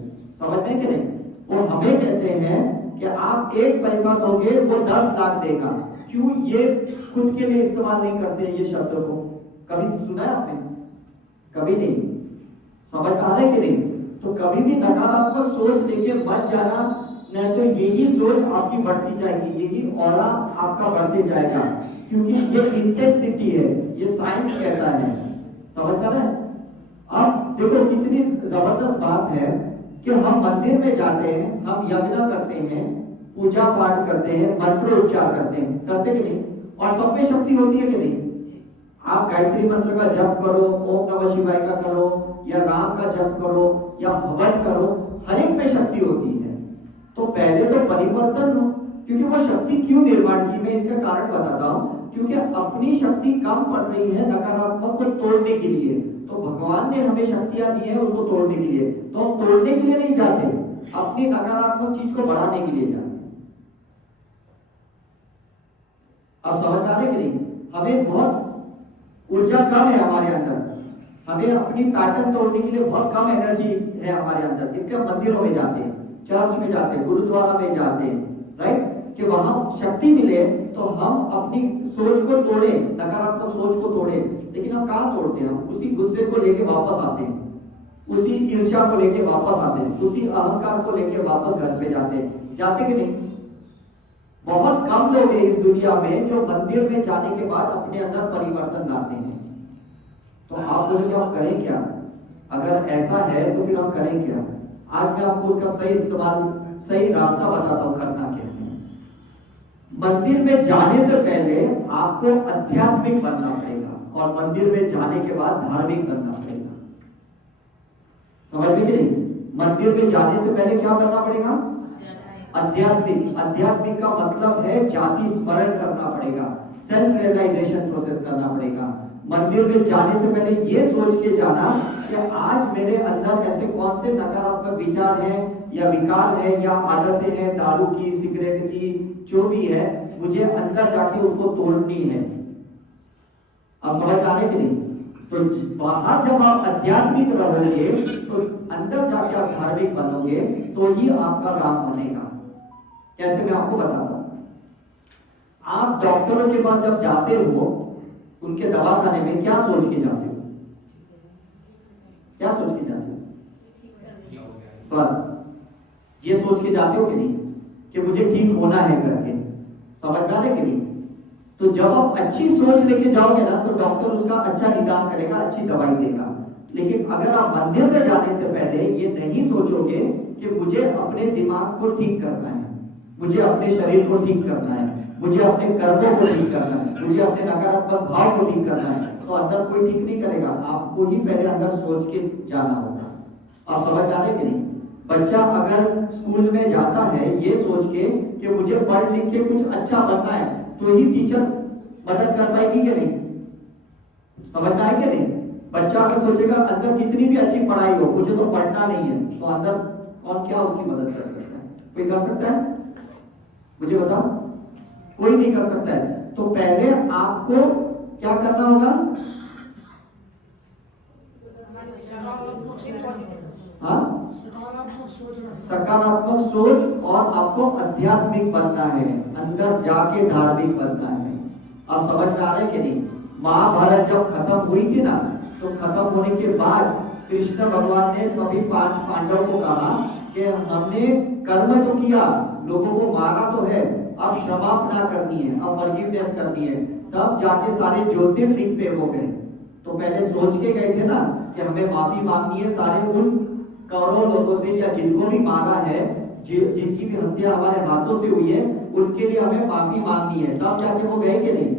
समझ में कि नहीं? वो हमें कहते हैं कि आप 1 पैसा दोगे वो 10 लाख देगा। क्यों? ये खुद के लिए इस्तेमाल नहीं करते हैं ये शब्द को। कभी सुना है आपने? कभी नहीं। समझ आ रहे कि नहीं? तो कभी भी नकारात्मक सोच लेके मत जाना, नहीं तो यही सोच आपकी बढ़ती जाएगी, यही ऑरा आपका बढ़ते जाएगा। क्योंकि ये इंटेंसिटी है, ये साइंस कहता है। समझ में आ रहा है? अब देखो कितनी जबरदस्त बात है कि हम मंदिर में जाते हैं, हम यज्ञ करते हैं, पूजा पाठ करते हैं, मंत्रोच्चार करते हैं, करते कि नहीं? और सब में शक्ति होती है कि नहीं? आप गायत्री मंत्र का जप करो, ओम नमः शिवाय का करो, या राम का जप करो, या हवन करो, हर एक में शक्ति होती है। तो पहले तो परिवर्तन हो, क्योंकि वो शक्ति क्यों निर्माण की, मैं इसका कारण बताता हूं। क्योंकि अपनी शक्ति कम पड़ रही है नकारात्मक को तोड़ने के लिए, तो भगवान ने हमें शक्तियां दी है उसको तोड़ने के लिए। तो हम तोड़ने के लिए नहीं जाते, अपनी नकारात्मक चीज को बढ़ाने के लिए जाते। अब समझ आ रहे कि नहीं? हमें बहुत ऊर्जा कम है हमारे अंदर, हमें अपनी पैटर्न तोड़ने के लिए बहुत कम एनर्जी है हमारे अंदर, इसलिए हम मंदिरों में जाते हैं, चर्च में जाते हैं, गुरुद्वारा में जाते हैं, राइट? कि वहां शक्ति मिले तो हम अपनी सोच को तोड़े, नकारात्मक सोच को तोड़े। लेकिन हम कहां तोड़ते हैं? हम उसी गुस्से को लेके वापस आते हैं, उसी ईर्ष्या को लेके वापस आते हैं, उसी अहंकार को लेके वापस घर पे जाते हैं। जाते कि नहीं? बहुत कम लोग हैं इस दुनिया में जो मंदिर में जाने के बाद अपने अंदर परिवर्तन लाते हैं। तो आप बोलेंगे हम करें क्या? अगर ऐसा है तो फिर हम करें क्या? आज मैं आपको उसका सही इस्तेमाल, सही रास्ता बताता हूं करना क्या है। मंदिर में जाने से पहले आपको आध्यात्मिक बनना पड़ेगा और मंदिर में जाने के बाद धार्मिक बनना पड़ेगा। समझ में कि नहीं? मंदिर में जाने से पहले क्या बनना पड़ेगा? आध्यात्मिक। आध्यात्मिक का मतलब है जाति स्मरण करना पड़ेगा, सेल्फ रियलाइजेशन प्रोसेस करना पड़ेगा। मंदिर में जाने से पहले ये सोच के जाना कि आज मेरे अंदर ऐसे कौन से नकारात्मक विचार हैं या विकार है या आदतें हैं, दारू की, सिगरेट की, जो भी है, मुझे अंदर जाके उसको तोड़नी है। आप समझ आ रहे कि नहीं? तो बाहर जब आप आध्यात्मिक रहोगे तो अंदर जाके आप धार्मिक बनोगे, तो ही आपका काम बनेगा। कैसे? मैं आपको बताता हूं। आप डॉक्टरों के पास जब जाते हो, उनके दवा खाने में क्या सोच के जाते हो? क्या सोच के जाते हो? बस ये सोच के जाते हो कि नहीं कि मुझे ठीक होना है करके? समझ में आ रहा है कि नहीं? तो जब आप अच्छी सोच लेके जाओगे ना तो डॉक्टर उसका अच्छा निदान करेगा, अच्छी दवाई देगा। लेकिन अगर आप मंदिर में जाने से पहले ये नहीं सोचोगे कि मुझे अपने दिमाग को ठीक करना है, मुझे अपने शरीर को ठीक करना है, मुझे अपने कर्मों को ठीक करना है, मुझे अपने नकारात्मक भाव को ठीक करना है, तो अंदर कोई ठीक नहीं करेगा। आपको ही पहले अंदर सोच के जाना होगा। आप समझ आ रहे कि नहीं? बच्चा अगर स्कूल में जाता है ये सोच के कि मुझे पढ़ लिख के कुछ अच्छा बनना है, तो ही टीचर मदद कर पाएगी कि नहीं? समझ में आए कि नहीं? बच्चा अगर सोचेगा अंदर कितनी भी अच्छी पढ़ाई हो, मुझे तो पढ़ना नहीं है, तो अंदर कौन क्या उसकी मदद कर सकता है? कोई कर सकता है? मुझे बताओ, कोई नहीं कर सकता है। तो पहले आपको क्या करना होगा? हाँ, सकारात्मक सोच, और आपको आध्यात्मिक बनना है, अंदर जाके धार्मिक बनना है। आप समझ में आ रहे कि नहीं? महाभारत जब खत्म हुई थी ना, तो खत्म होने के बाद कृष्ण भगवान ने सभी 5 पांडव को कहा कि हमने कर्म तो किया, लोगों को मारा तो है, अब क्षमापना करनी है, अब फॉरगिवनेस करनी है। तब जाके सारे ज्योतिर्लिंग पे हो गए। तो पहले सोच के गए थे ना कि हमें माफी मांगनी है सारे उन करोड़ों लोगों से, या जिनको भी मारा है, जिनकी भी हत्या हमारे हाथों से हुई है, उनके लिए हमें माफी मांगनी है। तब जाके वो गए कि नहीं?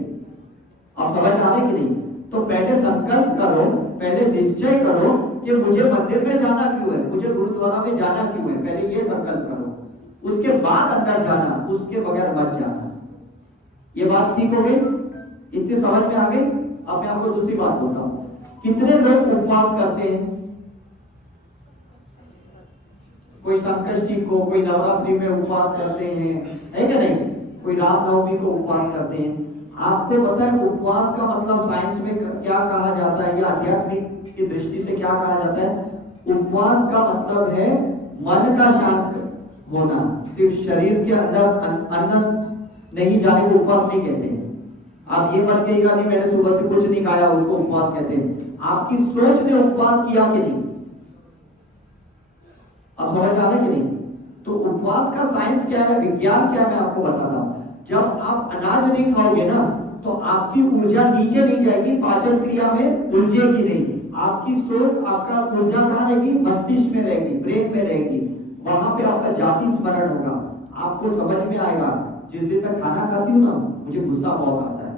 आप समझ आ रहे कि नहीं? तो पहले संकल्प करो, पहले निश्चय करो कि मुझे मंदिर में जाना क्यों है, मुझे गुरुद्वारा में जाना क्यों है, पहले ये संकल्प करो। उसके बाद अंदर जाना, उसके बगैर मत जाना। ये बात ठीक हो गई? इतनी समझ में आ गई? अब मैं आपको दूसरी बात बोलता हूं। कितने लोग उपवास करते हैं? कोई संकष्टी को, कोई नवरात्रि में उपवास करते हैं, है क्या नहीं? कोई रामनवमी को उपवास करते हैं। आपको पता है उपवास का मतलब साइंस में क्या कहा जाता है, या आध्यात्मिक की दृष्टि से क्या कहा जाता है? उपवास का मतलब है मन का शांत होना। सिर्फ शरीर के अंदर अन्न नहीं जाने को उपवास नहीं कहते हैं। आप ये मत कहिएगा नहीं मैंने सुबह से कुछ नहीं खाया, उसको उपवास कहते हैं। आपकी सोच ने उपवास किया कि नहीं? आप समझ आ रहे कि नहीं? तो उपवास का साइंस क्या है, विज्ञान क्या है, मैं आपको बताता हूं। जब आप अनाज नहीं खाओगे ना, तो आपकी ऊर्जा नीचे नहीं जाएगी, पाचन क्रिया में उलझेगी नहीं। आपकी सोच, आपका ऊर्जा कहां रहेगी? मस्तिष्क में रहेगी, ब्रेन में रहेगी। वहां पे आपका जाति स्मरण होगा। आपको समझ में आएगा, जिस दिन तक खाना खाती हूँ ना, मुझे गुस्सा बहुत आता है,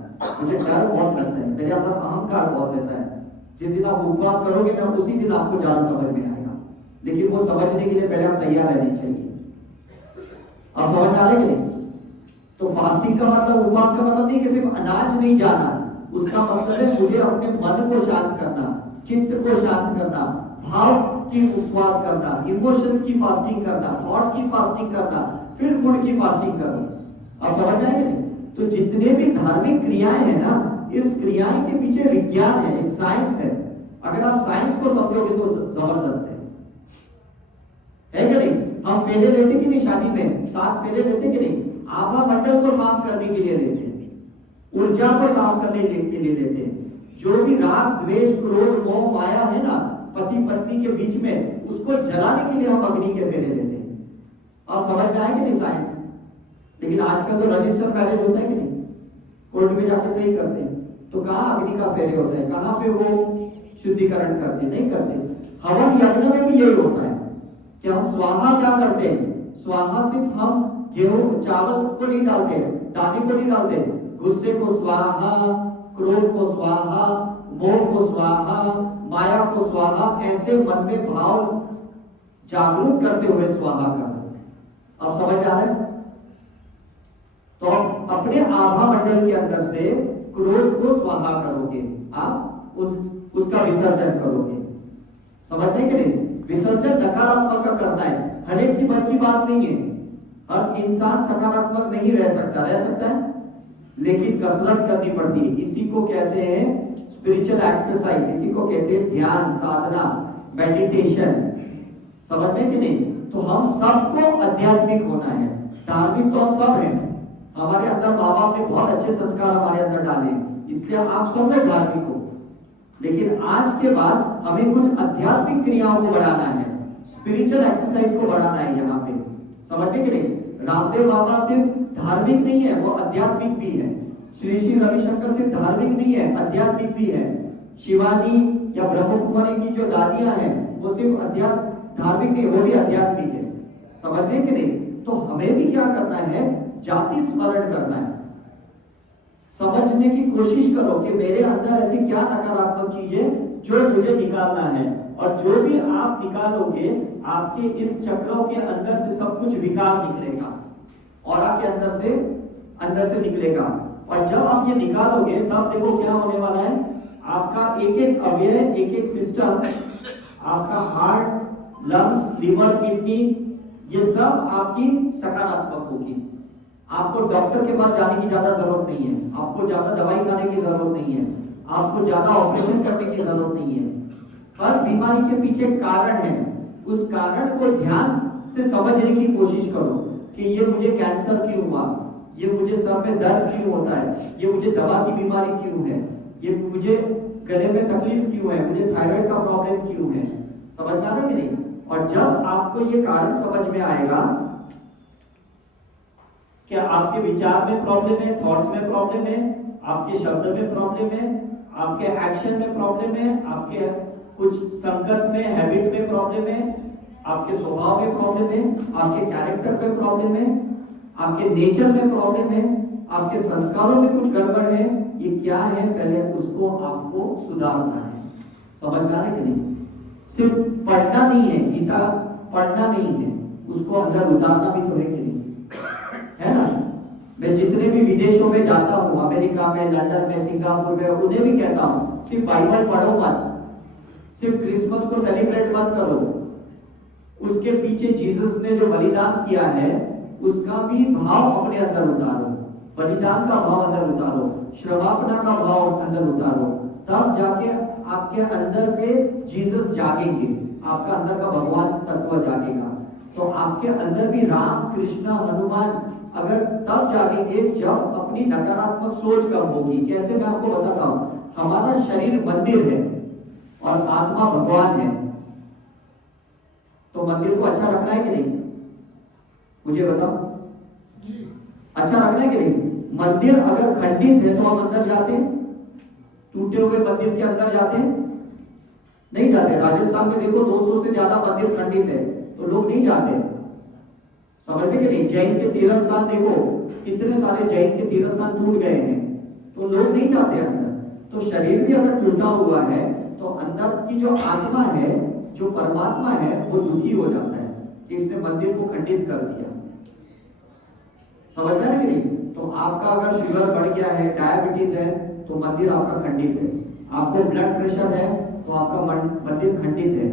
मुझे डर बहुत लगता है, मेरे अंदर अहंकार बहुत रहता है। जिस दिन आप उपवास करोगे ना, उसी दिन आपको ज्यादा समझ में आएगा। लेकिन वो समझने के लिए पहले आप तैयार रहने चाहिए। आप समझ आ रहे कि नहीं? तो फास्टिंग का मतलब, उपवास का मतलब नहीं कि सिर्फ अनाज नहीं जाना। उसका मतलब है मुझे अपने मन को शांत करना, चित्त को शांत करना, भाव की उपवास करना, इमोशंस की फास्टिंग करना, थॉट की फास्टिंग करना, फिर फूड की फास्टिंग करना। आप समझ आए कि नहीं? तो जितने भी धार्मिक क्रियाएं हैं ना, इस क्रियाएं के पीछे विज्ञान है, एक साइंस है। अगर आप साइंस को समझोगे तो जबरदस्त है कि नहीं? हम फेरे लेते कि नहीं शादी में? 7 फेरे लेते कि नहीं? आभा मंडल को साफ करने के लिए लेते हैं, ऊर्जा को साफ करने के लिए लेते हैं। जो भी राग, द्वेष, क्रोध, मोह, माया है ना पति पत्नी के बीच में, उसको जलाने के लिए हम अग्नि के फेरे लेते हैं। आप समझ में आए कि नहीं साइंस? लेकिन आजकल तो रजिस्टर मैरिज होता है कि नहीं? कोर्ट में जाके सही करते हैं। तो कहाँ अग्नि का फेरे होता है? कहाँ पे वो शुद्धिकरण करते? नहीं करते। हवन यज्ञ में भी यही होता है कि हम स्वाहा क्या करते हैं? स्वाहा सिर्फ हम गेहूं चावल को नहीं डालते, दाने को नहीं डालते। गुस्से को स्वाहा, क्रोध को स्वाहा, मोह को स्वाहा, माया को स्वाहा, ऐसे मन में भाव जागरूक करते हुए स्वाहा करना। अब समझ आ रहे हैं? तो अपने आभा मंडल के अंदर से क्रोध को स्वाहा करोगे, आप उसका विसर्जन करोगे। समझने के लिए विसर्जन नकारात्मक का करना है। हर एक की बस की बात नहीं है। हर इंसान सकारात्मक नहीं रह सकता है, लेकिन कसरत करनी पड़ती है। इसी को कहते हैं स्पिरिचुअल एक्सरसाइज, इसी को कहते हैं ध्यान, साधना, मेडिटेशन। समझने के नहीं? तो हम सबको आध्यात्मिक होना है। धार्मिक तो हम सब हैं, हमारे अंदर माँ बाप ने बहुत अच्छे संस्कार हमारे अंदर डाले, इसलिए आप सब लोग धार्मिक हो। लेकिन आज के बाद हमें कुछ आध्यात्मिक क्रियाओं को बढ़ाना है, स्पिरिचुअल एक्सरसाइज को बढ़ाना है। यहाँ पे समझने के लिए रामदेव बाबा सिर्फ धार्मिक नहीं है, वो आध्यात्मिक भी है। श्री श्री रविशंकर सिर्फ धार्मिक नहीं है, आध्यात्मिक भी है। शिवानी या ब्रह्म कुमारी की जो दादियां हैं वो सिर्फ धार्मिक नहीं, वो भी आध्यात्मिक है। समझने के नहीं? तो हमें भी क्या करना है, जाति स्मरण करना है। समझने की कोशिश करो कि मेरे अंदर ऐसी क्या नकारात्मक चीज है जो मुझे निकालना है, और जो भी आप निकालोगे आपके इस चक्रों के अंदर से सब कुछ विकार निकलेगा, और आपके अंदर से निकलेगा। और जब आप ये निकालोगे तब देखो क्या होने वाला है, आपका एक एक अवयव, एक एक सिस्टम, आपका हार्ट, लंग्स, लिवर, किडनी, ये सब आपकी सकारात्मक होगी। आपको डॉक्टर के पास जाने की ज्यादा जरूरत नहीं है, आपको ज्यादा दवाई खाने की जरूरत नहीं है, आपको ज्यादा ऑपरेशन करने की जरूरत नहीं है। हर बीमारी के पीछे कारण है, उस कारण को ध्यान से समझने की कोशिश करो कि ये मुझे कैंसर क्यों हुआ, ये मुझे सर में दर्द क्यों होता है, ये मुझे दवा की बीमारी क्यों है, ये मुझे गले में तकलीफ क्यों है, मुझे थायराइड का प्रॉब्लम क्यों है। समझ आ रहा है कि नहीं? और जब आपको ये कारण समझ में आएगा कि आपके विचार में प्रॉब्लम है, थॉट्स में प्रॉब्लम है, आपके शब्द में प्रॉब्लम है, आपके एक्शन में प्रॉब्लम है, आपके कुछ संगत में, हैबिट में प्रॉब्लम है, आपके स्वभाव में प्रॉब्लम है, आपके कैरेक्टर में प्रॉब्लम है, आपके नेचर में प्रॉब्लम है, आपके संस्कारों में कुछ गड़बड़ है, ये क्या है, पहले उसको आपको सुधारना है। समझ में आ रहा है कि नहीं? सिर्फ पढ़ना नहीं है, गीता पढ़ना नहीं है, उसको अंदर उतारना भी तो है कि नहीं, है ना? मैं जितने भी विदेशों में जाता हूँ, अमेरिका में, लंदन में, सिंगापुर में, उन्हें भी कहता हूँ सिर्फ बाइबल पढ़ो मत, सिर्फ क्रिसमस को सेलिब्रेट मत करो, उसके पीछे जीसस ने जो बलिदान किया है उसका भी भाव अपने अंदर उतारो, बलिदान का भाव अंदर उतारो, श्रमापना का भाव अंदर उतारो, तब जाके आपके अंदर के जीसस जागेंगे, आपका अंदर का भगवान तत्व जागेगा। तो आपके अंदर भी राम, कृष्ण, हनुमान अगर तब जागेंगे जब अपनी नकारात्मक सोच कम होगी। कैसे, मैं आपको बताता हूं। हमारा शरीर मंदिर है और आत्मा भगवान है, तो मंदिर को अच्छा रखना है कि नहीं, मुझे बताओ, अच्छा रखना है कि नहीं? मंदिर अगर खंडित है तो हम अंदर जाते हैं, टूटे हुए मंदिर के अंदर जाते हैं, नहीं जाते। राजस्थान में देखो 200 से ज्यादा मंदिर खंडित है तो लोग नहीं जाते। समझ में कि नहीं? जैन के तीर्थ स्थान देखो, कितने सारे जैन के तीर्थ स्थान टूट गए हैं तो लोग नहीं जाते अंदर। तो शरीर भी अगर टूटा हुआ है तो अंदर की जो आत्मा है, जो परमात्मा है, वो दुखी हो जाता है कि इसने मंदिर को खंडित कर दिया। समझ में है कि नहीं? तो आपका अगर शुगर बढ़ गया है, डायबिटीज है, तो मंदिर आपका खंडित है। आपको ब्लड प्रेशर है तो आपका मंदिर खंडित है।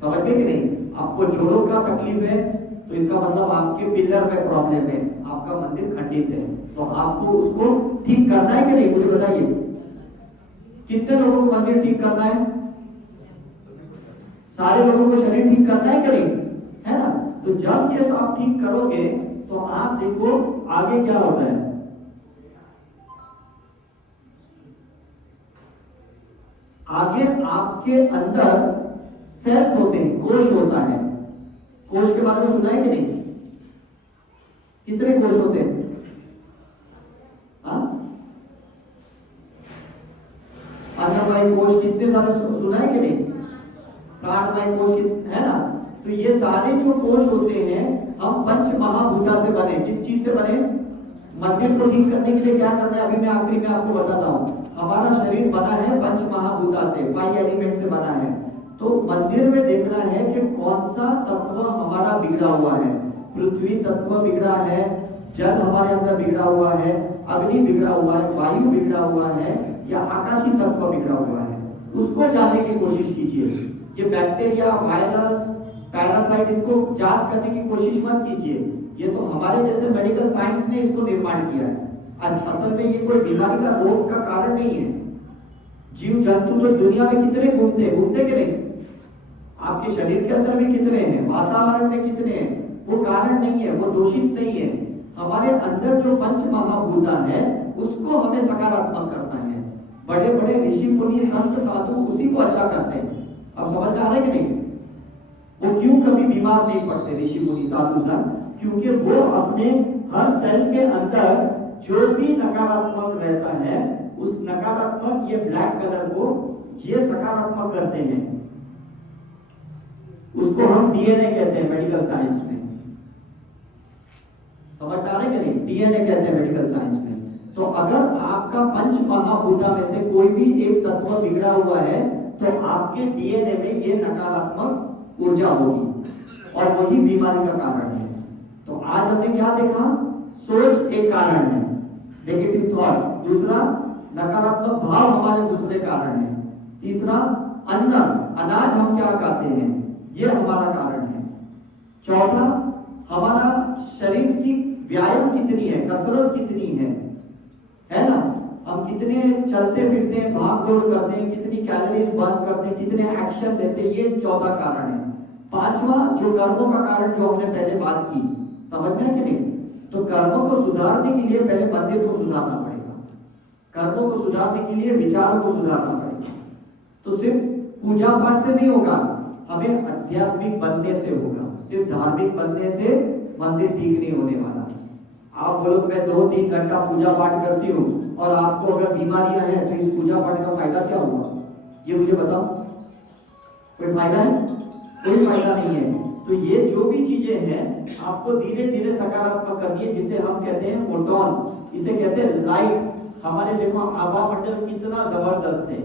समझ में कि नहीं? आपको जोड़ों का तकलीफ है तो इसका मतलब आपके पिलर में प्रॉब्लम है, आपका मंदिर खंडित है। तो आपको उसको ठीक करना है कि नहीं, मुझे बताइए। कितने लोगों को मंदिर ठीक करना है? सारे लोगों को शरीर ठीक करना है कि नहीं, है ना? तो जब ये आप ठीक करोगे तो आप देखो आगे क्या होता है। आगे आपके अंदर सेल्स होते हैं, कोश होता है। कोश के बारे में सुना है कि नहीं? कितने कोश होते हैं? अन्नमय कोश कितने सारे सुना है कि नहीं? प्राणमय कोश है ना? तो ये सारे जो कोश होते हैं, हम पंच महाभूता से बने। किस चीज से बने? मंदिर को ठीक करने के लिए क्या करना है, अभी मैं आखिरी में आपको बताता हूँ। हमारा शरीर बना है पंच महाभूता से, 5 एलिमेंट से बना है। तो मंदिर में देखना है कि कौन सा तत्व हमारा बिगड़ा हुआ है। पृथ्वी तत्व बिगड़ा है, जल हमारे अंदर बिगड़ा हुआ है, अग्नि बिगड़ा हुआ है, वायु बिगड़ा हुआ है, या आकाशीय तत्व बिगड़ा हुआ है। उसको जानने की कोशिश कीजिए। ये बैक्टीरिया, वायरस, पैरासाइट, इसको जांच करने की कोशिश मत कीजिए। ये तो हमारे जैसे मेडिकल साइंस ने इसको निर्माण किया है। असल में ये कोई बीमारी का रोग का कारण नहीं है। जीव जंतु तो दुनिया में कितने घूमते कि नहीं? आपके शरीर के अंदर भी कितने हैं, वातावरण में कितने हैं, वो कारण नहीं है, वो दोषित नहीं है। हमारे अंदर जो पंच महाभूता है उसको हमें सकारात्मक करना है। बड़े बड़े ऋषि मुनि, संत, साधु उसी को अच्छा करते हैं। अब समझ में आ रहा है कि नहीं? वो क्यों कभी बीमार नहीं पड़ते ऋषि मुनि, साधु, संत? क्योंकि वो अपने हर सेल के अंदर जो भी नकारात्मक रहता है उस नकारात्मक ये ब्लैक कलर को ये सकारात्मक करते हैं, उसको हम डीएनए कहते हैं मेडिकल साइंस में। समझ पा रहे कि नहीं? डीएनए कहते हैं मेडिकल साइंस में। तो अगर आपका पंच महाभूता में से कोई भी एक तत्व बिगड़ा हुआ है तो आपके डीएनए में ये नकारात्मक ऊर्जा होगी और वही बीमारी का कारण है। तो आज हमने क्या देखा? सोच एक कारण है, नेगेटिव थॉट दूसरा, नकारात्मक भाव हमारे दूसरे कारण है, तीसरा अन्न अनाज हम क्या खाते हैं ये हमारा कारण है, चौथा हमारा शरीर की व्यायाम कितनी है, कसरत कितनी है ना, हम कितने चलते फिरते हैं, भाग दौड़ करते हैं, कितनी कैलोरीज बर्न करते हैं, कितने एक्शन लेते हैं, ये चौथा कारण है। पांचवा जो कर्मों का कारण जो हमने पहले बात की, समझ में है कि नहीं? तो कर्मों को सुधारने के लिए पहले मंदिर को सुधारना पड़ेगा, कर्मों को सुधारने के लिए विचारों को सुधारना पड़ेगा। तो सिर्फ पूजा पाठ से नहीं होगा, हमें आध्यात्मिक बनने से होगा। सिर्फ धार्मिक बनने से मंदिर ठीक नहीं होने वाला। आप बोलो मैं 2-3 घंटा पूजा पाठ करती हूँ और आपको अगर बीमारियां हैं तो इस पूजा पाठ का फायदा क्या हुआ? ये मुझे बताओ, कोई फायदा है? कोई फायदा नहीं है। तो ये जो भी चीजें हैं आपको धीरे धीरे सकारात्मक करती है, जिसे हम कहते हैं फोटोन, इसे कहते हैं लाइट। हमारे देखो आभा मंडल कितना जबरदस्त है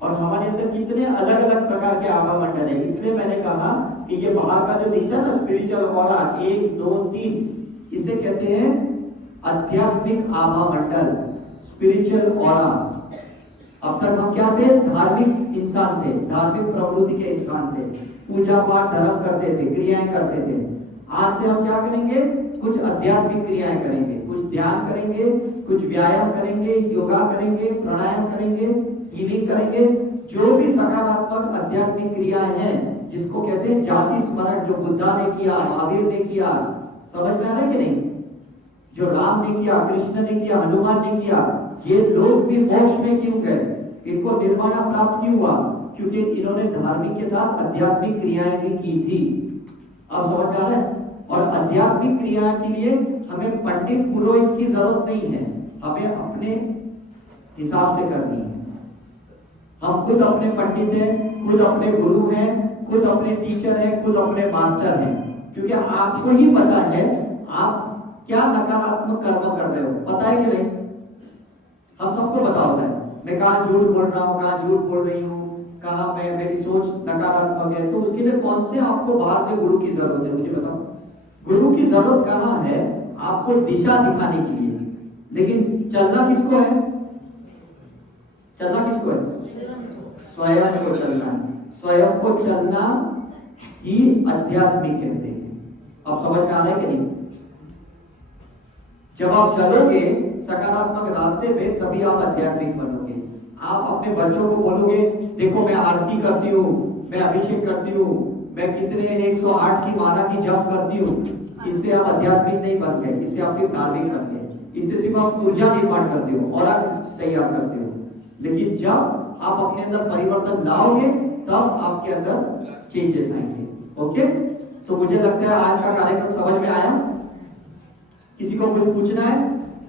और हमारे अंदर कितने अलग अलग प्रकार के आभा मंडल है। इसलिए मैंने कहा कि ये बाहर का जो दिखता है ना स्पिरिचुअल ऑरा 1, 2, 3, इसे कहते हैं आध्यात्मिक आभा मंडल, स्पिरिचुअल ऑरा। अब तक हम क्या थे? धार्मिक इंसान थे, धार्मिक प्रवृत्ति के इंसान थे, पूजा पाठ धर्म करते थे, क्रियाएं करते थे। आज से हम क्या करेंगे? कुछ आध्यात्मिक क्रियाएं करेंगे, कुछ ध्यान करेंगे, कुछ व्यायाम करेंगे, योगा करेंगे, प्राणायाम करेंगे, हीलिंग करेंगे। जो भी सकारात्मक आध्यात्मिक क्रियाएं हैं जिसको कहते हैं जाति स्मरण, जो बुद्धा ने किया, महावीर ने किया, समझ में आ रहा है कि नहीं? जो राम ने किया, कृष्ण ने किया, हनुमान ने किया, ये लोग भी मोक्ष में क्यों गए? इनको निर्वाण प्राप्त क्यों हुआ? क्योंकि इन्होंने धार्मिक के साथ आध्यात्मिक क्रियाएं भी की थी। अब समझ में आ रहा है? और आध्यात्मिक क्रिया के लिए हमें पंडित पुरोहित की जरूरत नहीं है, हमें अपने हिसाब से करनी है। हम खुद अपने पंडित हैं, खुद अपने गुरु हैं, खुद अपने टीचर हैं, खुद अपने मास्टर हैं, क्योंकि आपको ही पता है आप क्या नकारात्मक कर्म कर रहे हो। पता है कि नहीं? हम सबको पता होता है मैं कहाँ झूठ बोल रहा हूँ, कहाँ झूठ बोल रही हूँ, कहाँ मैं मेरी सोच नकारात्मक है। तो उसके लिए कौन से आपको बाहर से गुरु की जरूरत है? मुझे बताओ, गुरु की जरूरत कहाँ है? आपको दिशा दिखाने के लिए। लेकिन चलना किसको है? चलना किसको है? स्वयं को चलना है। स्वयं को चलना ही आध्यात्मिक कहते हैं। अब समझ में आ रहा है कि नहीं? जब आप चलोगे सकारात्मक रास्ते पे तभी आप आध्यात्मिक बनोगे। आप अपने बच्चों को बोलोगे देखो मैं आरती करती हूँ, मैं अभिषेक करती हूँ, मैं कितने 108 की माला की जप करती हूँ, इससे आप आध्यात्मिक नहीं बन गए, इससे आप सिर्फ धार्मिक बन गए। इससे सिर्फ आप ऊर्जा निर्माण करते हो और तैयार करते हो। लेकिन जब आप अपने अंदर परिवर्तन लाओगे तब आपके अंदर चेंजेस आएंगे। ओके, तो मुझे लगता है आज का कार्यक्रम समझ में आया। किसी को कुछ पूछना है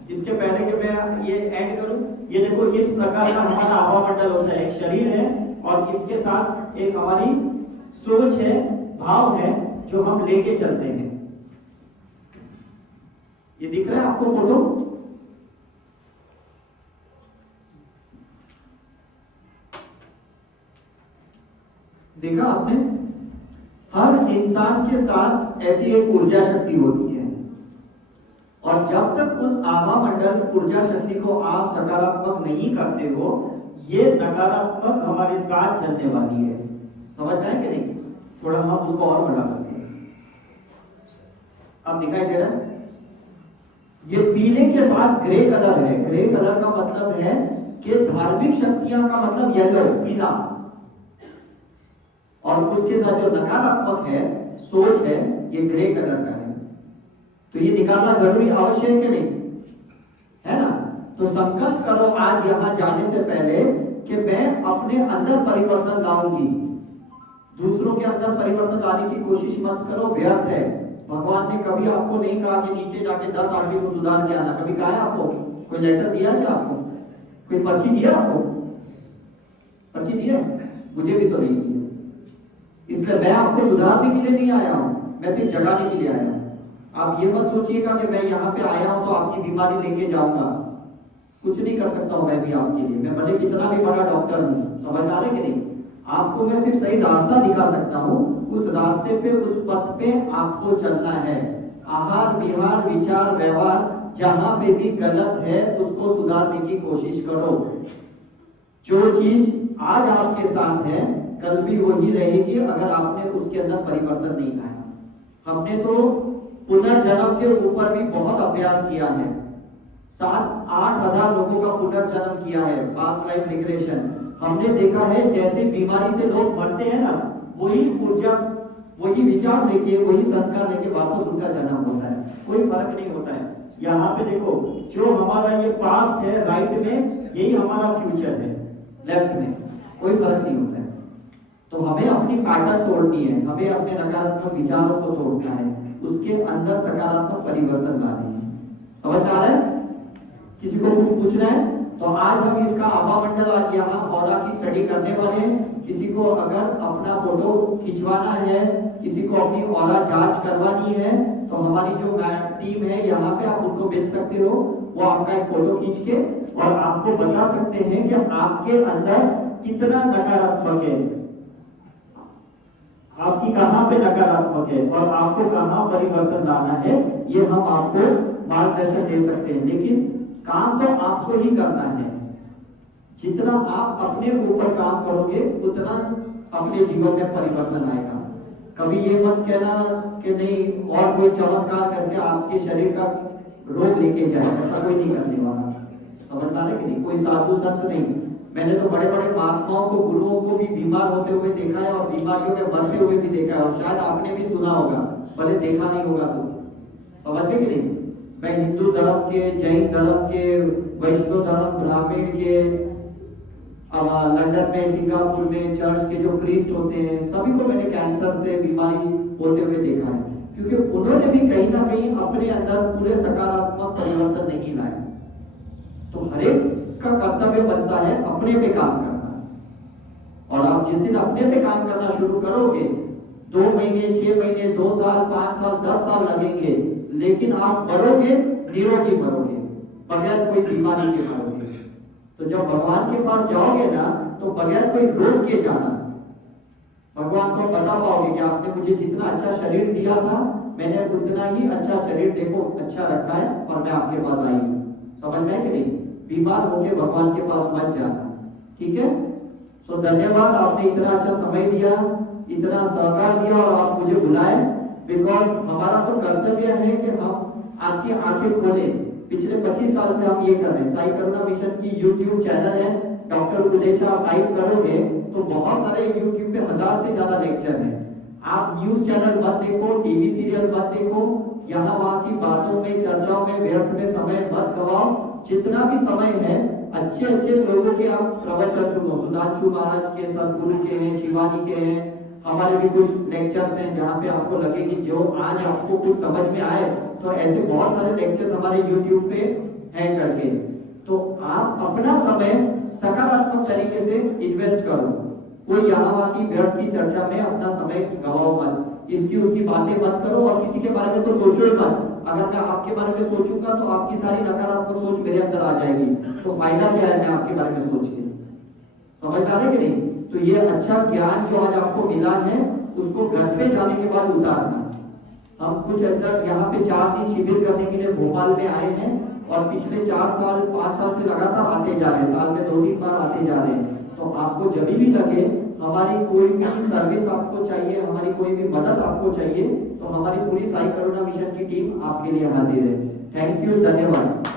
इसके पहले कि मैं ये एंड करूं? ये देखो इस प्रकार का हमारा आभा मंडल होता है। एक शरीर है और इसके साथ एक हमारी सोच है, भाव है, जो हम लेके चलते हैं। ये दिख रहा है आपको फोटो? देखा आपने? हर इंसान के साथ ऐसी एक ऊर्जा शक्ति होती है और जब तक उस आभा मंडल ऊर्जा शक्ति को आप सकारात्मक नहीं करते हो, ये नकारात्मक हमारे साथ चलने वाली है। समझ में है कि नहीं? थोड़ा हम उसको और बड़ा करते हैं। अब दिखाई दे रहा है? ये पीले के साथ ग्रे कलर है। ग्रे कलर का मतलब है कि धार्मिक शक्तियां का मतलब येलो, पीला, और उसके साथ जो नकारात्मक है, सोच है, ये ग्रे कलर का है। तो ये निकालना जरूरी अवश्य है कि नहीं? है ना? तो संकल्प करो आज यहां जाने से पहले कि मैं अपने अंदर परिवर्तन लाऊंगी। दूसरों के अंदर परिवर्तन लाने की कोशिश मत करो, व्यर्थ है। भगवान ने कभी आपको नहीं कहा कि नीचे जाके 10 आदमी को सुधार के आना, कभी कहा है आपको? कोई लेटर दिया क्या आपको? कोई पर्ची दिया आपको? पर्ची दिया? मुझे भी तो नहीं दिया। इसलिए मैं आपको सुधारने के लिए नहीं आया हूं, मैं सिर्फ जगाने के लिए आया हूं। आप ये मत सोचिएगा कि मैं यहाँ पे आया हूं तो आपकी बीमारी लेके जाऊंगा। कुछ नहीं कर सकता हूं मैं भी आपके लिए, मैं भले कितना भी बड़ा डॉक्टर हूं। समझ आ रहे कि नहीं? आपको मैं सिर्फ सही रास्ता दिखा सकता हूं, उस रास्ते पे, उस पथ पे आपको चलना है। आहार विहार विचार व्यवहार जहां पे भी गलत है उसको सुधारने की कोशिश करो। जो चीज आज आपके साथ है कल भी वही रहेगी अगर आपने उसके अंदर परिवर्तन नहीं लाया। हमने तो पुनर्जन्म के ऊपर भी बहुत अभ्यास किया है, 7-8 हजार लोगों का पुनर्जन्म किया है, पास्ट लाइफ रिग्रेशन। हमने देखा है जैसे बीमारी से लोग मरते हैं ना, वही ऊर्जा, वही विचार लेके, वही संस्कार लेके वापस उनका जन्म होता है, कोई फर्क नहीं होता है। यहाँ पे देखो, जो हमारा ये पास्ट है राइट में, यही हमारा फ्यूचर है लेफ्ट में, कोई फर्क नहीं होता है। तो हमें अपनी पैटर्न तोड़नी है, हमें अपने नकारात्मक विचारों को तोड़ना है, उसके अंदर सकारात्मक परिवर्तन लाने हैं। समझ आ रहा है? किसी को कुछ पूछना है तो आज हम इसका आभा मंडल आज यहाँ ऑरा की स्टडी करने वाले हैं। किसी को अगर अपना फोटो खिंचवाना है, किसी को अपनी ऑरा जांच करवानी है तो हमारी जो टीम है यहाँ पे आप उनको भेज सकते हो, वो आपका एक फोटो खींच के और आपको बता सकते हैं कि आपके अंदर कितना नकारात्मक है, आपकी कहां पे नकारात्मक है और आपको कहां परिवर्तन लाना है, ये हम आपको मार्गदर्शन दे सकते हैं। लेकिन काम तो आपको ही करना है। जितना आप अपने ऊपर काम करोगे उतना अपने जीवन में परिवर्तन आएगा। कभी ये मत कहना कि नहीं और कोई चमत्कार करके आपके शरीर का रोग लेके जाए, ऐसा कोई नहीं करने वाला। समझ पा रहे कि नहीं? कोई साधु संत नहीं। मैंने तो बड़े बड़े महात्माओं को, गुरुओं को भी बीमार होते हुए देखा है और बीमारियों में मरते हुए भी देखा है, और शायद आपने भी सुना होगा, भले देखा नहीं होगा तो। समझ में कि नहीं? मैं हिंदू धर्म के, जैन धर्म के, वैष्णव धर्म, ब्राह्मण के, लंदन में, सिंगापुर में चर्च के जो प्रीस्ट होते हैं, सभी को मैंने कैंसर से बीमारी होते हुए देखा है, क्योंकि उन्होंने भी कहीं ना कहीं अपने अंदर पूरे सकारात्मक परिवर्तन नहीं लाए। तो हर एक का कर्तव्य बनता है अपने पे काम करना, और आप जिस दिन अपने पे काम करना शुरू करोगे, 2 महीने, 6 महीने, 2 साल, 5 साल, 10 साल लगेंगे, लेकिन आप मरोगे निरोगी मरोगे, बगैर कोई बीमारी के मरोगे। तो जब भगवान के पास जाओगे ना तो बगैर कोई रोग के जाना, भगवान को बता पाओगे कि आपने मुझे जितना अच्छा शरीर दिया था मैंने उतना ही अच्छा शरीर देखो अच्छा रखा है और मैं आपके पास आई हूँ। समझ में कि नहीं? बीमार होके भगवान के पास मत जाना, ठीक है? सो धन्यवाद, आपने इतना अच्छा समय दिया, इतना सहकार दिया और आप मुझे बुलाए, बिकॉज हमारा तो कर्तव्य है कि हम आपकी आंखें खोलें। पिछले 25 साल से हम ये कर रहे हैं। साई करुणा मिशन की यूट्यूब चैनल है, डॉक्टर उपदेशा, आप टाइप करोगे तो बहुत सारे यूट्यूब पे 1000 से ज्यादा लेक्चर हैं। आप न्यूज चैनल मत देखो, टीवी सीरियल मत देखो, यहाँ वहां की बातों में, चर्चाओं में, व्यर्थ में समय मत गवाओ। जितना भी समय है अच्छे अच्छे लोगों के आप प्रवचन सुनो, सुधांशु महाराज के, सदगुरु के हैं, शिवानी के हैं, हमारे भी कुछ लेक्चर्स हैं जहाँ पे आपको लगे कि जो आज आपको कुछ समझ में आए, तो ऐसे बहुत सारे लेक्चर्स हमारे यूट्यूब पे हैं करके। तो आप अपना समय सकारात्मक तरीके से इन्वेस्ट करो, कोई यहाँ वहाँ की व्यर्थ की चर्चा में अपना समय गवाओ मत, इसकी उसकी बातें मत करो और किसी के बारे में तो सोचो ही मत। अगर मैं आपके बारे में सोचूंगा तो आपकी सारी नकारात्मक सोच मेरे अंदर आ जाएगी, तो फायदा क्या है मैं आपके बारे में सोच के? समझ आ रहे कि नहीं? तो ये अच्छा ज्ञान जो आज आपको मिला है उसको घर पे जाने के बाद उतारना। हम कुछ अंदर यहाँ पे 4 दिन शिविर करने के लिए भोपाल में आए हैं और पिछले 4 साल 5 साल से लगातार आते जा रहे हैं, साल में 2-3 बार आते जा रहे हैं। तो आपको जब भी लगे हमारी कोई भी सर्विस आपको चाहिए, हमारी कोई भी मदद आपको चाहिए, तो हमारी पूरी साई करुणा मिशन की टीम आपके लिए हाजिर है। थैंक यू, धन्यवाद।